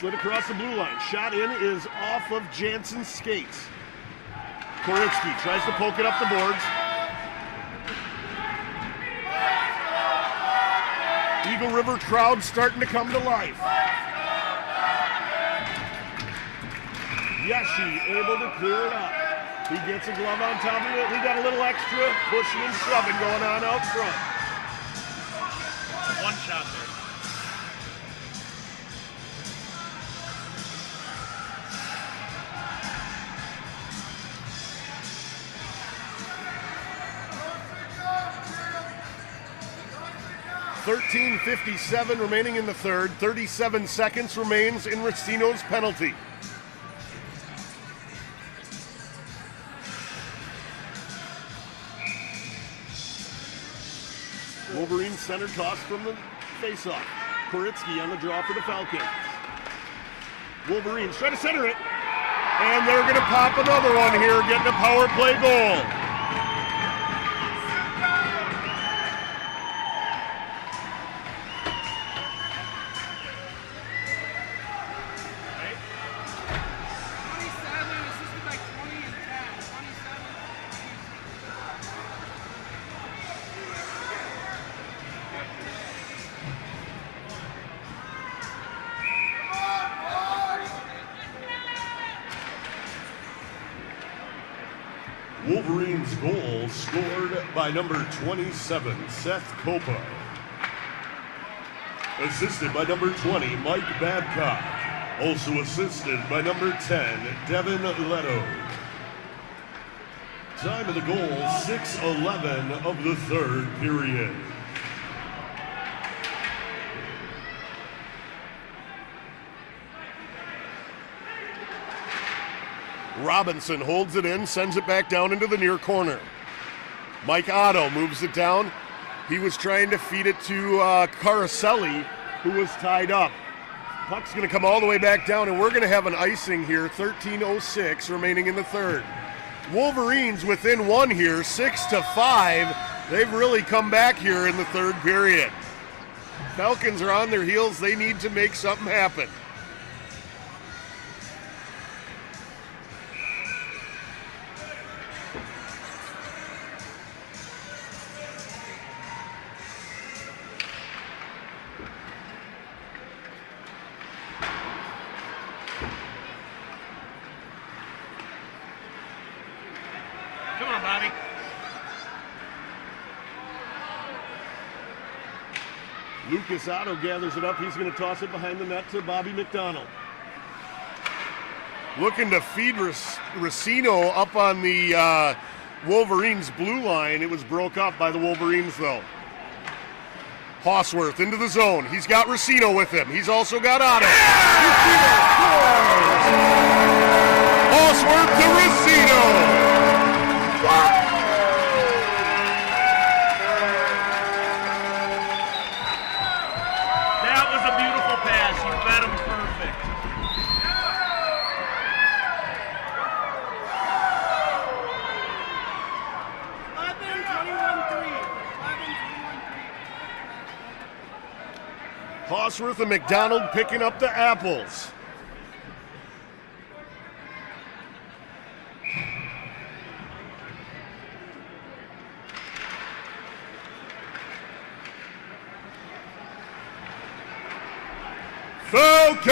Slid across the blue line. Shot in is off of Jansen's skates. Koritsky tries to poke it up the boards. Eagle River crowd starting to come to life. Yeshi able to clear it up. He gets a glove on top of it. We got a little extra pushing and shoving going on out front. One shot there. .57 remaining in the third. 37 seconds remains in Racino's penalty. Wolverine center toss from the faceoff. Koritsky on the draw for the Falcons. Wolverines try to center it. And they're going to pop another one here, getting a power play goal. Assisted by 20 and 10. 27. 'Wolverines goal scored by number 27, Seth Copa. Assisted by number 20, Mike Babcock. Also assisted by number 10, Devin Leto. Time of the goal, 6:11 of the third period. Robinson holds it in, sends it back down into the near corner. Mike Otto moves it down. He was trying to feed it to Caroselli, who was tied up. Puck's going to come all the way back down, and we're going to have an icing here, 13:06 remaining in the third. Wolverines within one here, 6-5. They've really come back here in the third period. Falcons are on their heels. They need to make something happen. Come on, Bobby. Lucas Otto gathers it up. He's going to toss it behind the net to Bobby McDonald. Looking to feed Racino up on the Wolverines blue line. It was broke up by the Wolverines, though. Hawsworth into the zone. He's got Racino with him. He's also got Otto. Hawsworth to Racino. That was a beautiful pass. You bet him perfect. Hawsworth and McDonald picking up the apples. Falcons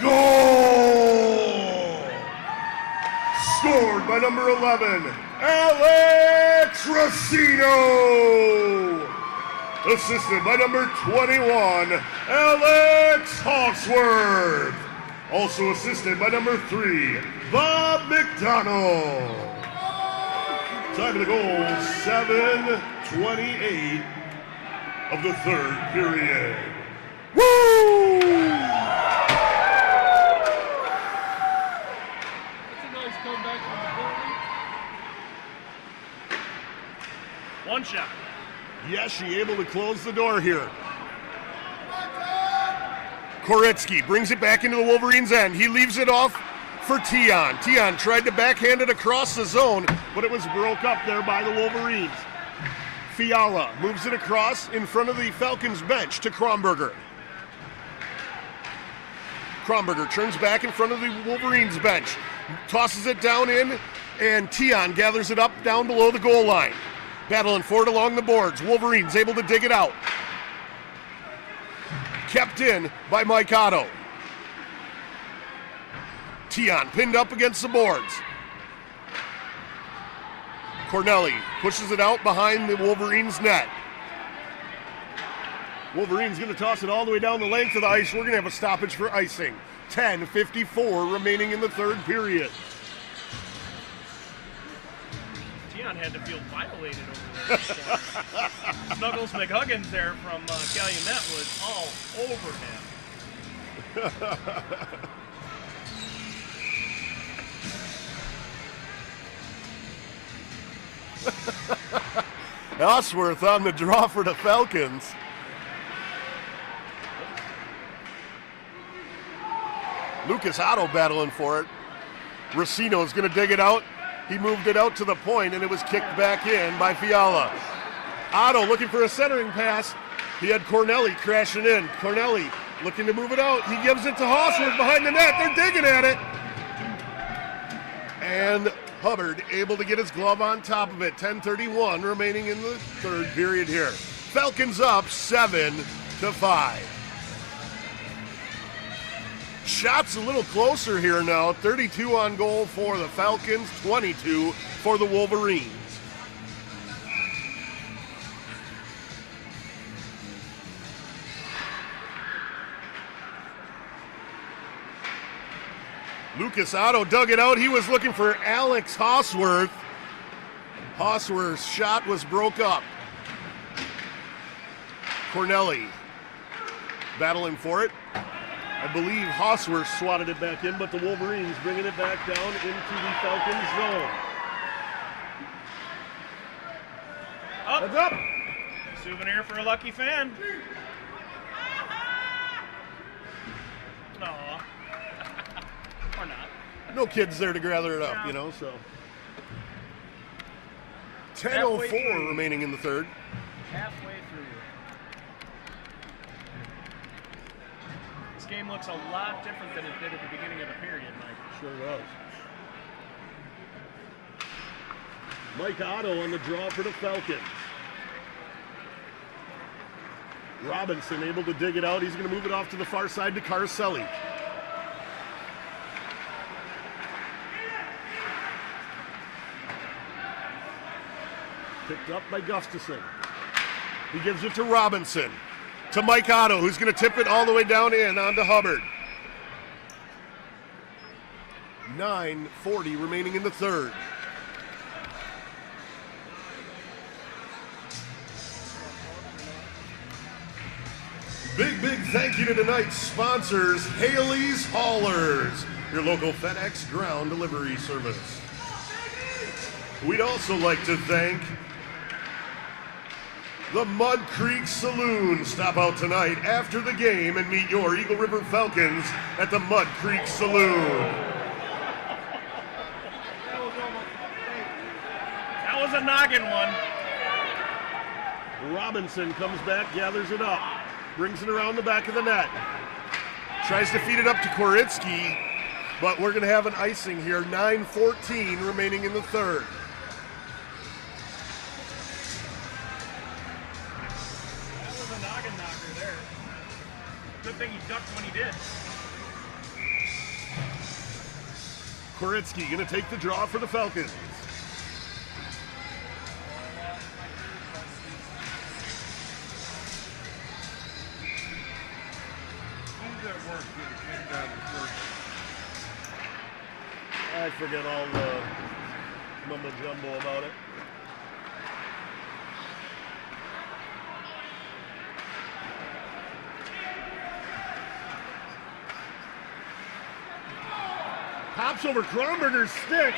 goal! Scored by number 11, Alex Racino. Assisted by number 21, Alex Hawksworth. Also assisted by number 3, Bob McDonald. Time of the goal, 7:28 of the third period. Woo! That's a nice comeback from the goalie. One shot. Yes, she able to close the door here. Koretsky brings it back into the Wolverines' end. He leaves it off for Tion. Tion tried to backhand it across the zone, but it was broke up there by the Wolverines. Fiala moves it across in front of the Falcons bench to Kronberger. Kronberger turns back in front of the Wolverines bench, tosses it down in, and Tion gathers it up down below the goal line. Battling for it along the boards. Wolverines able to dig it out. Kept in by Mike Otto. Tion pinned up against the boards. Cornelli pushes it out behind the Wolverines' net. Wolverines going to toss it all the way down the length of the ice. We're going to have a stoppage for icing. 10:54 remaining in the third period. Tion had to feel violated over there. Snuggles McHuggins there from Calumet was all over him. Osworth on the draw for the Falcons. Lucas Otto battling for it. Racino's going to dig it out. He moved it out to the point, and it was kicked back in by Fiala. Otto looking for a centering pass. He had Cornelli crashing in. Cornelli looking to move it out. He gives it to Hawsworth behind the net. They're digging at it. And Hubbard able to get his glove on top of it. 10:31 remaining in the third period here. Falcons up 7-5. Shots a little closer here now. 32 on goal for the Falcons, 22 for the Wolverines. Lucas Otto dug it out. He was looking for Alex Hosworth. Hosworth's shot was broke up. Cornelli battling for it. I believe Hosworth swatted it back in, but the Wolverines bringing it back down into the Falcons zone. Up. Heads up. Souvenir for a lucky fan. No. Or not. No kids there to gather it up, you know, so. 10:04 through. remaining in the third. Halfway through. This game looks a lot different than it did at the beginning of the period, Mike. Sure does. Mike Otto on the draw for the Falcons. Robinson able to dig it out. He's going to move it off to the far side to Carcelli. Picked up by Gustafson. He gives it to Robinson. To Mike Otto, who's going to tip it all the way down in onto Hubbard. 9:40 remaining in the third. Big thank you to tonight's sponsors, Haley's Haulers, your local FedEx ground delivery service. We'd also like to thank the Mud Creek Saloon. Stop out tonight after the game and meet your Eagle River Falcons at the Mud Creek Saloon. That was a noggin one. Robinson comes back, gathers it up, brings it around the back of the net. Tries to feed it up to Koritsky, but we're going to have an icing here. 9:14 remaining in the third. That was a noggin knocker there. Good thing he ducked when he did. Koritsky going to take the draw for the Falcons. I forget all the mumbo jumbo about it. Pops over Kronberger's stick.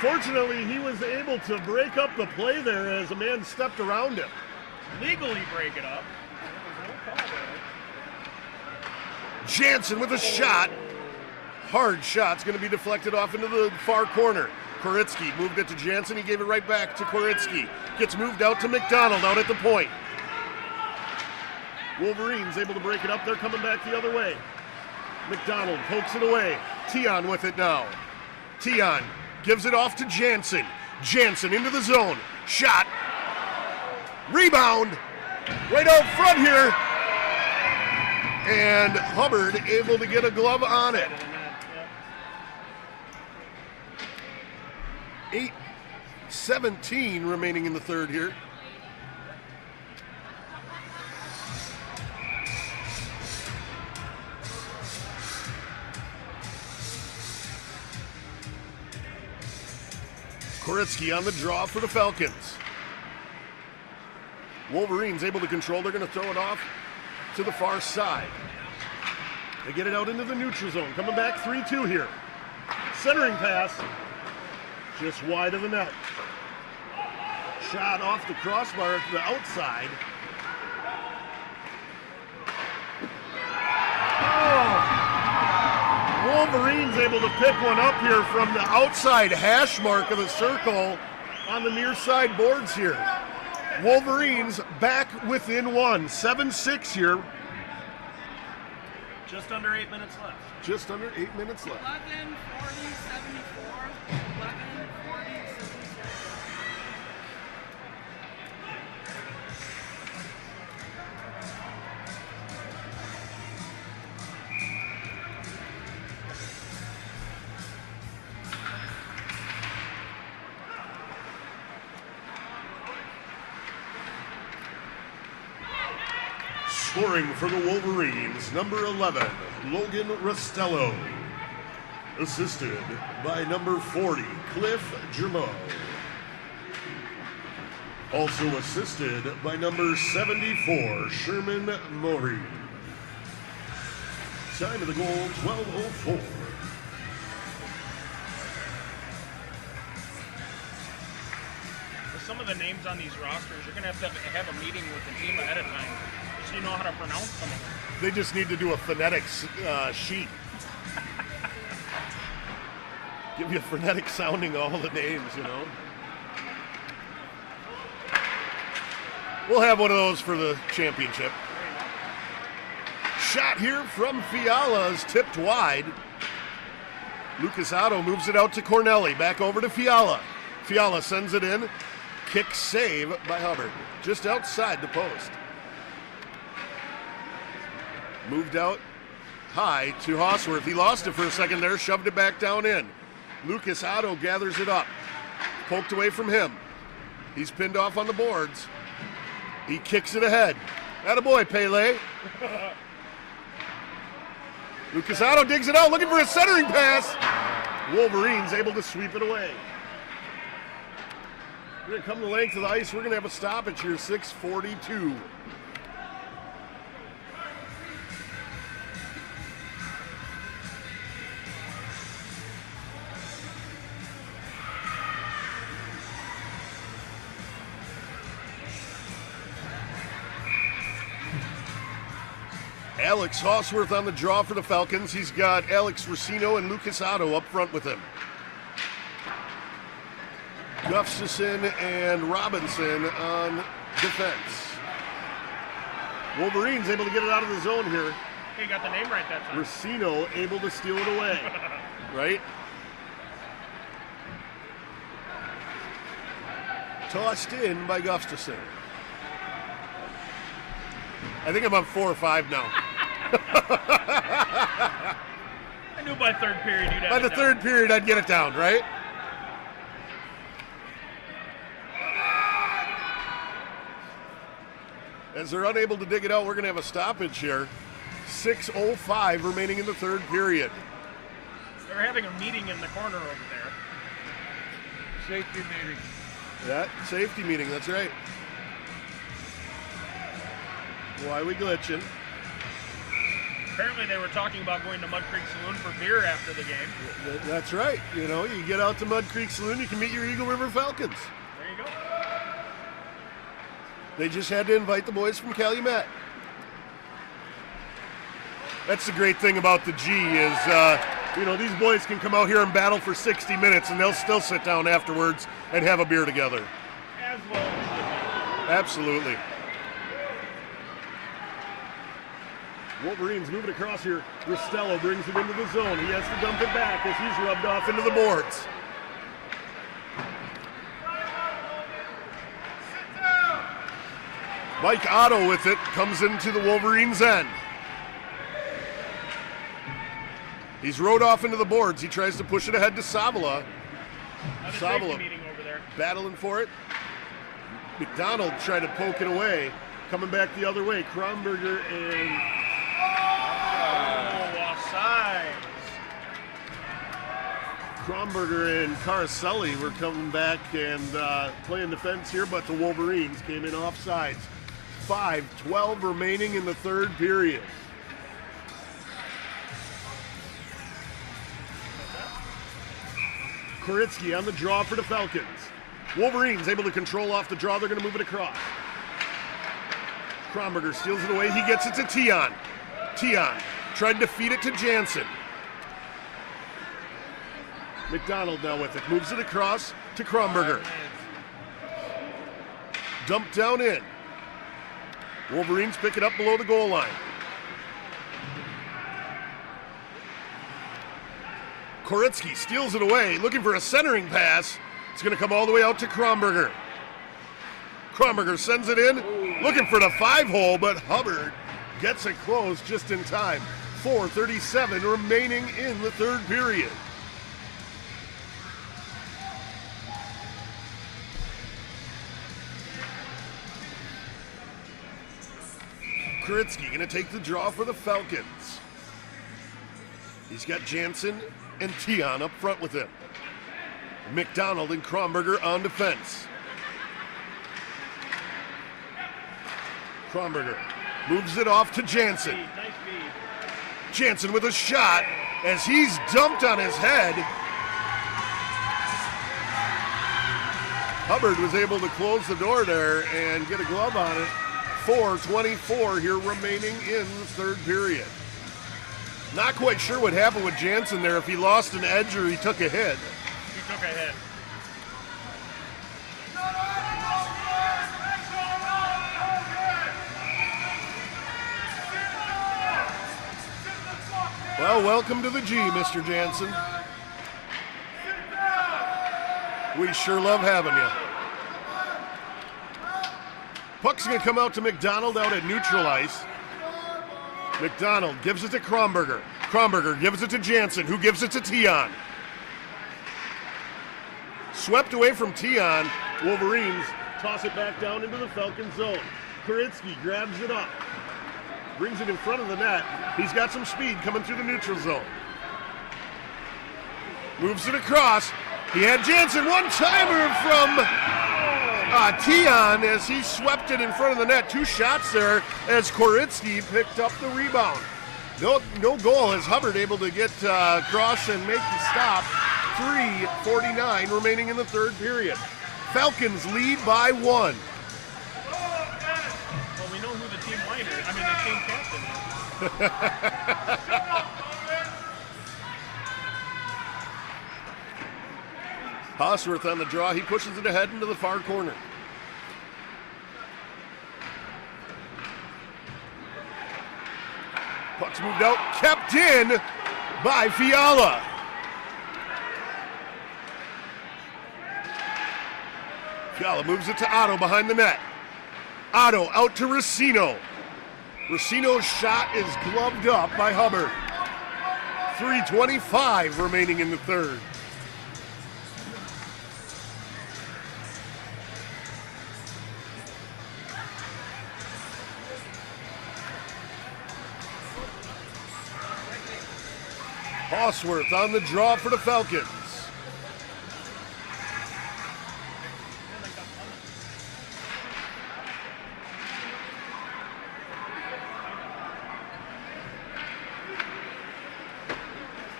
Fortunately, he was able to break up the play there as a man stepped around him. Legally break it up. No call there. Jansen with a shot. Hard shot's going to be deflected off into the far corner. Koritsky moved it to Jansen. He gave it right back to Koritsky. Gets moved out to McDonald out at the point. Wolverines able to break it up. They're coming back the other way. McDonald pokes it away. Tion with it now. Tion gives it off to Jansen. Jansen into the zone. Shot. Rebound. Right out front here. And Hubbard able to get a glove on it. 8:17 remaining in the third here. Koritsky on the draw for the Falcons. Wolverines able to control. They're going to throw it off to the far side. They get it out into the neutral zone. Coming back 3-2 here. Centering pass. Just wide of the net. Shot off the crossbar to the outside. Oh! Wolverines able to pick one up here from the outside hash mark of the circle on the near side boards here. Wolverines back within one. 7-6 here. Just under 8 minutes left. Just under 8 minutes left. 11, 40, 74. 11, 40, 74. Scoring for the Wolverines, number 11, Logan Rostello. assisted by number 40, Cliff Germeau. Also assisted by number 74, Sherman Maury. Time of the goal, 12:04. With some of the names on these rosters, you're going to have a meeting with the team ahead of time so you know how to pronounce some of them. They just need to do a phonetics sheet. Give you a phonetic sounding all the names, you know. We'll have one of those for the championship. Shot here from Fiala is tipped wide. Lucas Otto moves it out to Cornelli. Back over to Fiala. Fiala sends it in. Kick save by Hubbard. Just outside the post. Moved out high to Hosworth. He lost it for a second there. Shoved it back down in. Lucas Otto gathers it up. Poked away from him. He's pinned off on the boards. He kicks it ahead. Attaboy, Pele. Lucas Otto digs it out, looking for a centering pass. Wolverines able to sweep it away. We're going to come the length of the ice. We're going to have a stoppage here, 6:42. Alex Hosworth on the draw for the Falcons. He's got Alex Racino and Lucas Otto up front with him. Gustafson and Robinson on defense. Wolverines able to get it out of the zone here. Hey, you got the name right that time. Racino able to steal it away. Right? Tossed in by Gustafson. I think I'm up 4 or 5 now. I knew by third period you'd have By it the down. third period, I'd get it down, right? As they're unable to dig it out, we're going to have a stoppage here. 6:05 remaining in the third period. They're having a meeting in the corner over there. Safety meeting. That safety meeting, that's right. Why we glitching? Apparently they were talking about going to Mud Creek Saloon for beer after the game. That's right. You know, you get out to Mud Creek Saloon, you can meet your Eagle River Falcons. There you go. They just had to invite the boys from Calumet. That's the great thing about the G is, you know, these boys can come out here and battle for 60 minutes and they'll still sit down afterwards and have a beer together. As well as it should be. Absolutely. Wolverines moving across here. Ristello brings it into the zone. He has to dump it back as he's rubbed off into the boards. Mike Otto with it, comes into the Wolverines' end. He's rode off into the boards. He tries to push it ahead to Savala. Another safety Savala meeting over there. battling for it. McDonald tried to poke it away. Coming back the other way. Kronberger and Offsides. Kronberger and Caroselli were coming back and playing defense here, but the Wolverines came in offsides. 5:12 remaining in the third period. Koritsky on the draw for the Falcons. Wolverines able to control off the draw. They're going to move it across. Kronberger steals it away. He gets it to Tion. Tion tried to feed it to Jansen. McDonald now with it. Moves it across to Kronberger. Dumped down in. Wolverines pick it up below the goal line. Koritsky steals it away, looking for a centering pass. It's going to come all the way out to Kronberger. Kronberger sends it in, looking for the 5-hole, but Hubbard gets it closed just in time. 4:37 remaining in the third period. Koritsky going to take the draw for the Falcons. He's got Jansen and Tion up front with him. McDonald and Kronberger on defense. Kronberger moves it off to Jansen. Nice feed. Jansen with a shot as he's dumped on his head. Hubbard was able to close the door there and get a glove on it. 4:24 here remaining in the third period. Not quite sure what happened with Jansen there, if he lost an edge or he took a hit. He took a hit. Well, welcome to the G, Mr. Jansen. We sure love having you. Puck's going to come out to McDonald out at neutral ice. McDonald gives it to Kronberger. Kronberger gives it to Jansen, who gives it to Tion. Swept away from Tion. Wolverines toss it back down into the Falcon zone. Koritsky grabs it up. Brings it in front of the net. He's got some speed coming through the neutral zone. Moves it across. He had Jansen one-timer from Tion as he swept it in front of the net. 2 shots there as Koritsky picked up the rebound. No goal as Hubbard able to get across and make the stop. 3:49 remaining in the third period. Falcons lead by 1. Well, we know who the team captain is. Hosworth on the draw. He pushes it ahead into the far corner. Puck's moved out, kept in by Fiala. Fiala moves it to Otto behind the net. Otto out to Racino. Racino's shot is gloved up by Hubbard. 3:25 remaining in the third. Hosworth on the draw for the Falcons.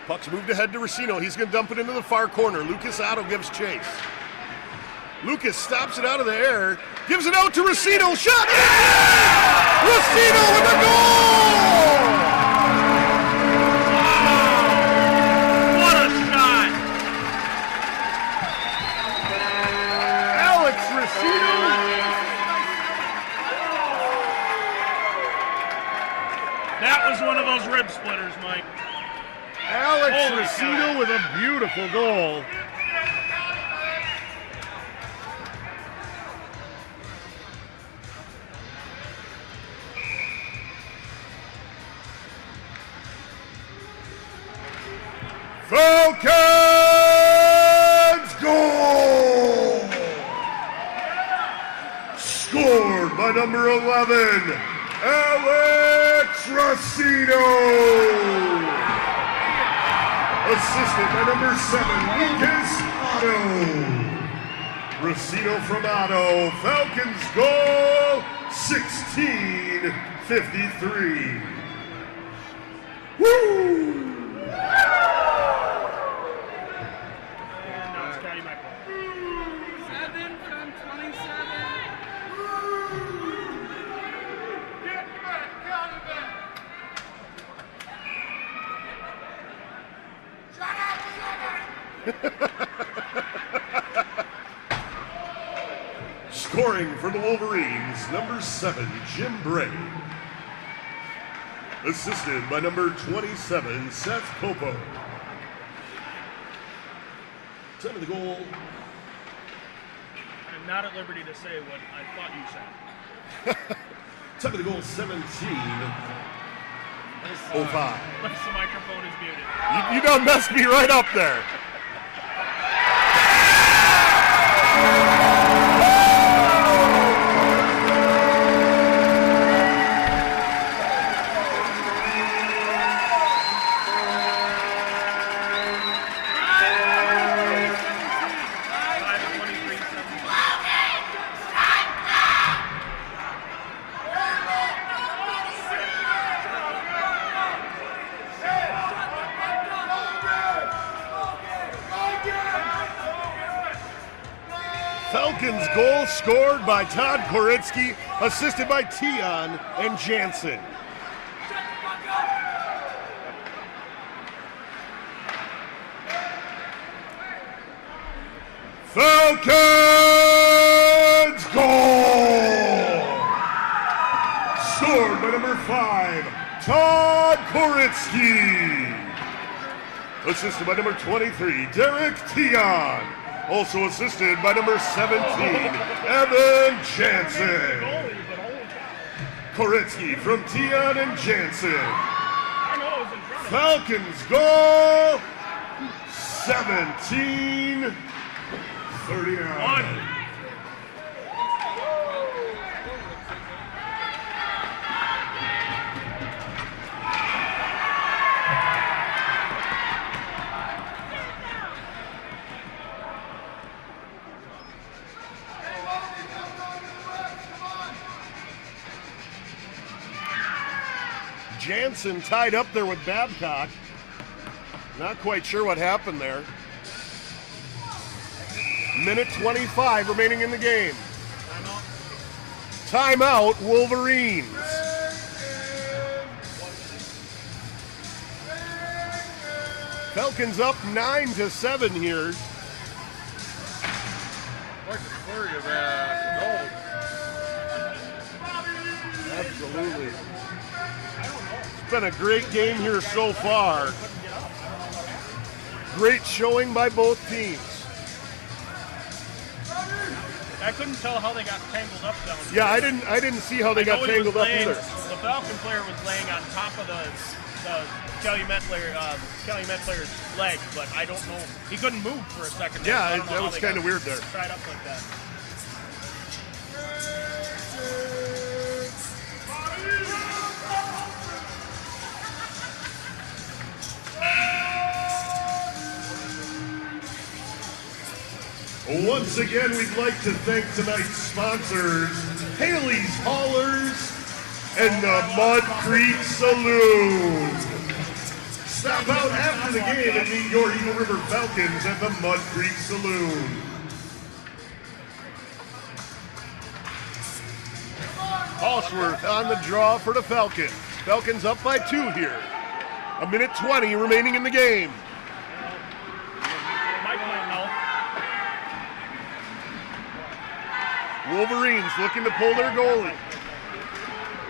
Puck's moved ahead to Racino. He's going to dump it into the far corner. Lucas Otto gives chase. Lucas stops it out of the air, gives it out to Racino. Shot! Yeah! Racino with the goal! What a shot! Alex Racino. That was one of those rib splitters, Mike. Alex Holy Racino cow. with a beautiful goal. Falcons goal! Scored by number 11, Alex Racino. Assisted by number 7, Lucas Otto. Racino from Otto. Falcons goal, 16:53. Woo! Now it's Calumet. 7 from 27. Scoring for the Wolverines, number 7, Jim Bray. Assisted by number 27, Seth Popo. Time of the goal, I'm not at liberty to say what I thought you said. time of the goal, 17:05. Unless the microphone is muted. You done messed me right up there. Falcons goal scored by Todd Koritsky, assisted by Tion and Jansen. Falcons goal! Scored by number 5, Todd Koritsky. Assisted by number 23, Derek Tion. Also assisted by number 17, Evan Jansen. Koritsky from Tion and Jansen. Falcons goal, 17-39. Jansen tied up there with Babcock. Not quite sure what happened there. Minute 25 remaining in the game. Timeout, Wolverines. Falcons up 9-7 here. Like a flurry of goals. Absolutely. It's been a great game here so far. Great showing by both teams. I couldn't tell how they got tangled up down there. Yeah, I didn't see how they got tangled up either. The Falcon player was laying on top of the Calumet player's leg, but I don't know. He couldn't move for a second. Yeah, that was kind of weird there. Tied up like that. Once again, we'd like to thank tonight's sponsors, Haley's Haulers and the Mud Creek Saloon. Stop out after the game and meet your Eagle River Falcons at the Mud Creek Saloon. Hallsworth on the draw for the Falcons. Falcons up by 2 here. 1:20 remaining in the game. Wolverines looking to pull their goalie.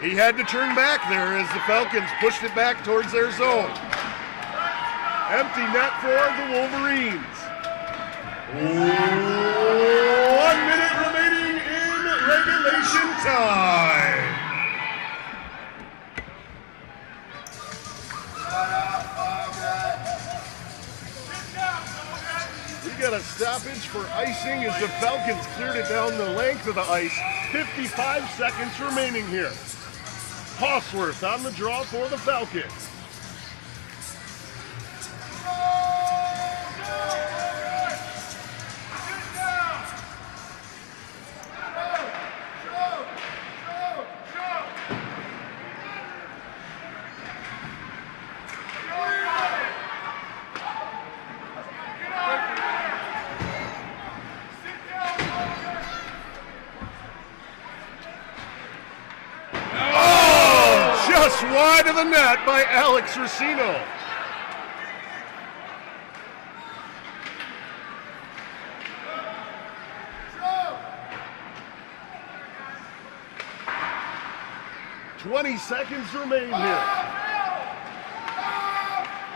He had to turn back there as the Falcons pushed it back towards their zone. Empty net for the Wolverines. 1 minute remaining in regulation time. We got a stoppage for icing as the Falcons cleared it down the length of the ice. 55 seconds remaining here. Hawsworth on the draw for the Falcons. Wide of the net by Alex Racino. $20 seconds remain here.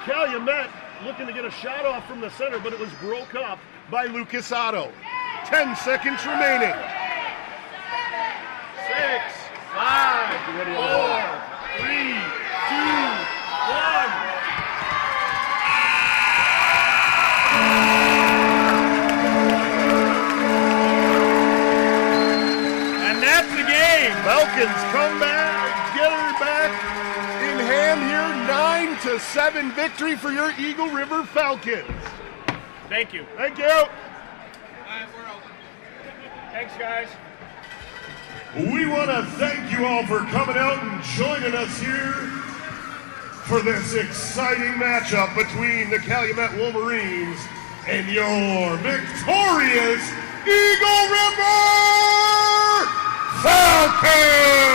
Calumet looking to get a shot off from the center, but it was broke up by Lucas Otto. 10 seconds remaining. 6, 5, 4, 3, 2, 1. And that's the game. Falcons come back, get her back in hand here. 9-7 victory for your Eagle River Falcons. Thank you. Thank you. All right, we're over. Thanks, guys. We want to thank you all for coming out and joining us here for this exciting matchup between the Calumet Wolverines and your victorious Eagle River Falcons!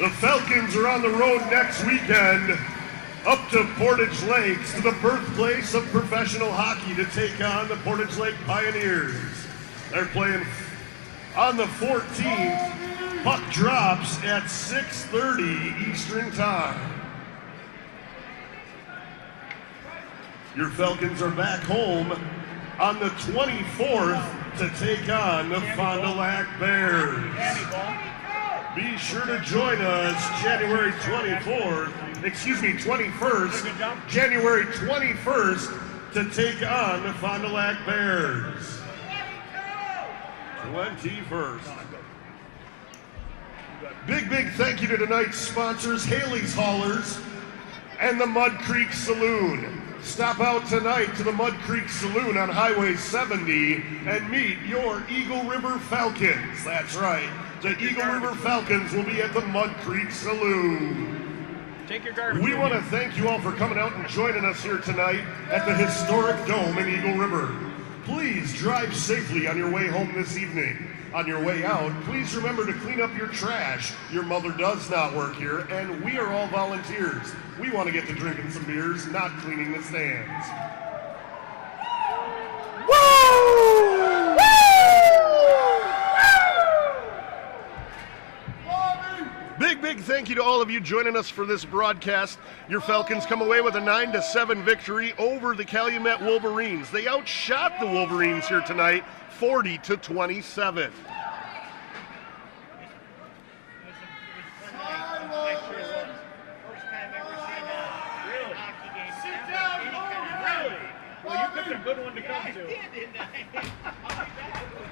The Falcons are on the road next weekend up to Portage Lakes, to the birthplace of professional hockey, to take on the Portage Lake Pioneers. They're playing on the 14th. Puck drops at 6:30 Eastern Time. Your Falcons are back home on the 24th to take on the Fond du Lac Bears. Be sure to join us January 21st, January 21st to take on the Fond du Lac Bears. 21st. Big thank you to tonight's sponsors, Haley's Haulers and the Mud Creek Saloon. Stop out tonight to the Mud Creek Saloon on Highway 70 and meet your Eagle River Falcons. That's right. The Eagle River Falcons will be at the Mud Creek Saloon. Take your garbage. We want to thank you all for coming out and joining us here tonight at the historic Dome in Eagle River. Please drive safely on your way home this evening. On your way out, please remember to clean up your trash. Your mother does not work here, and we are all volunteers. We want to get to drinking some beers, not cleaning the stands. Woo! Big thank you to all of you joining us for this broadcast. Your Falcons come away with a 9-7 victory over the Calumet Wolverines. They outshot the Wolverines here tonight, 40-27. Well, you picked a good one to come to.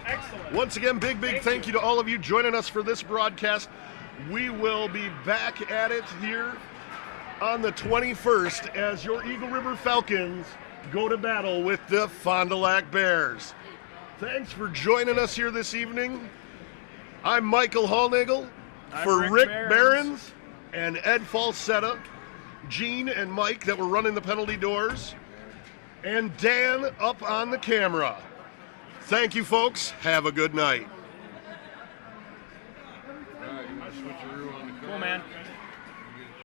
Excellent. Once again, big thank you to all of you joining us for this broadcast. We will be back at it here on the 21st as your Eagle River Falcons go to battle with the Fond du Lac Bears. Thanks for joining us here this evening. I'm Michael Hallnagel for Rick Behrens and Ed Falsetta, Gene and Mike that were running the penalty doors, and Dan up on the camera. Thank you, folks. Have a good night.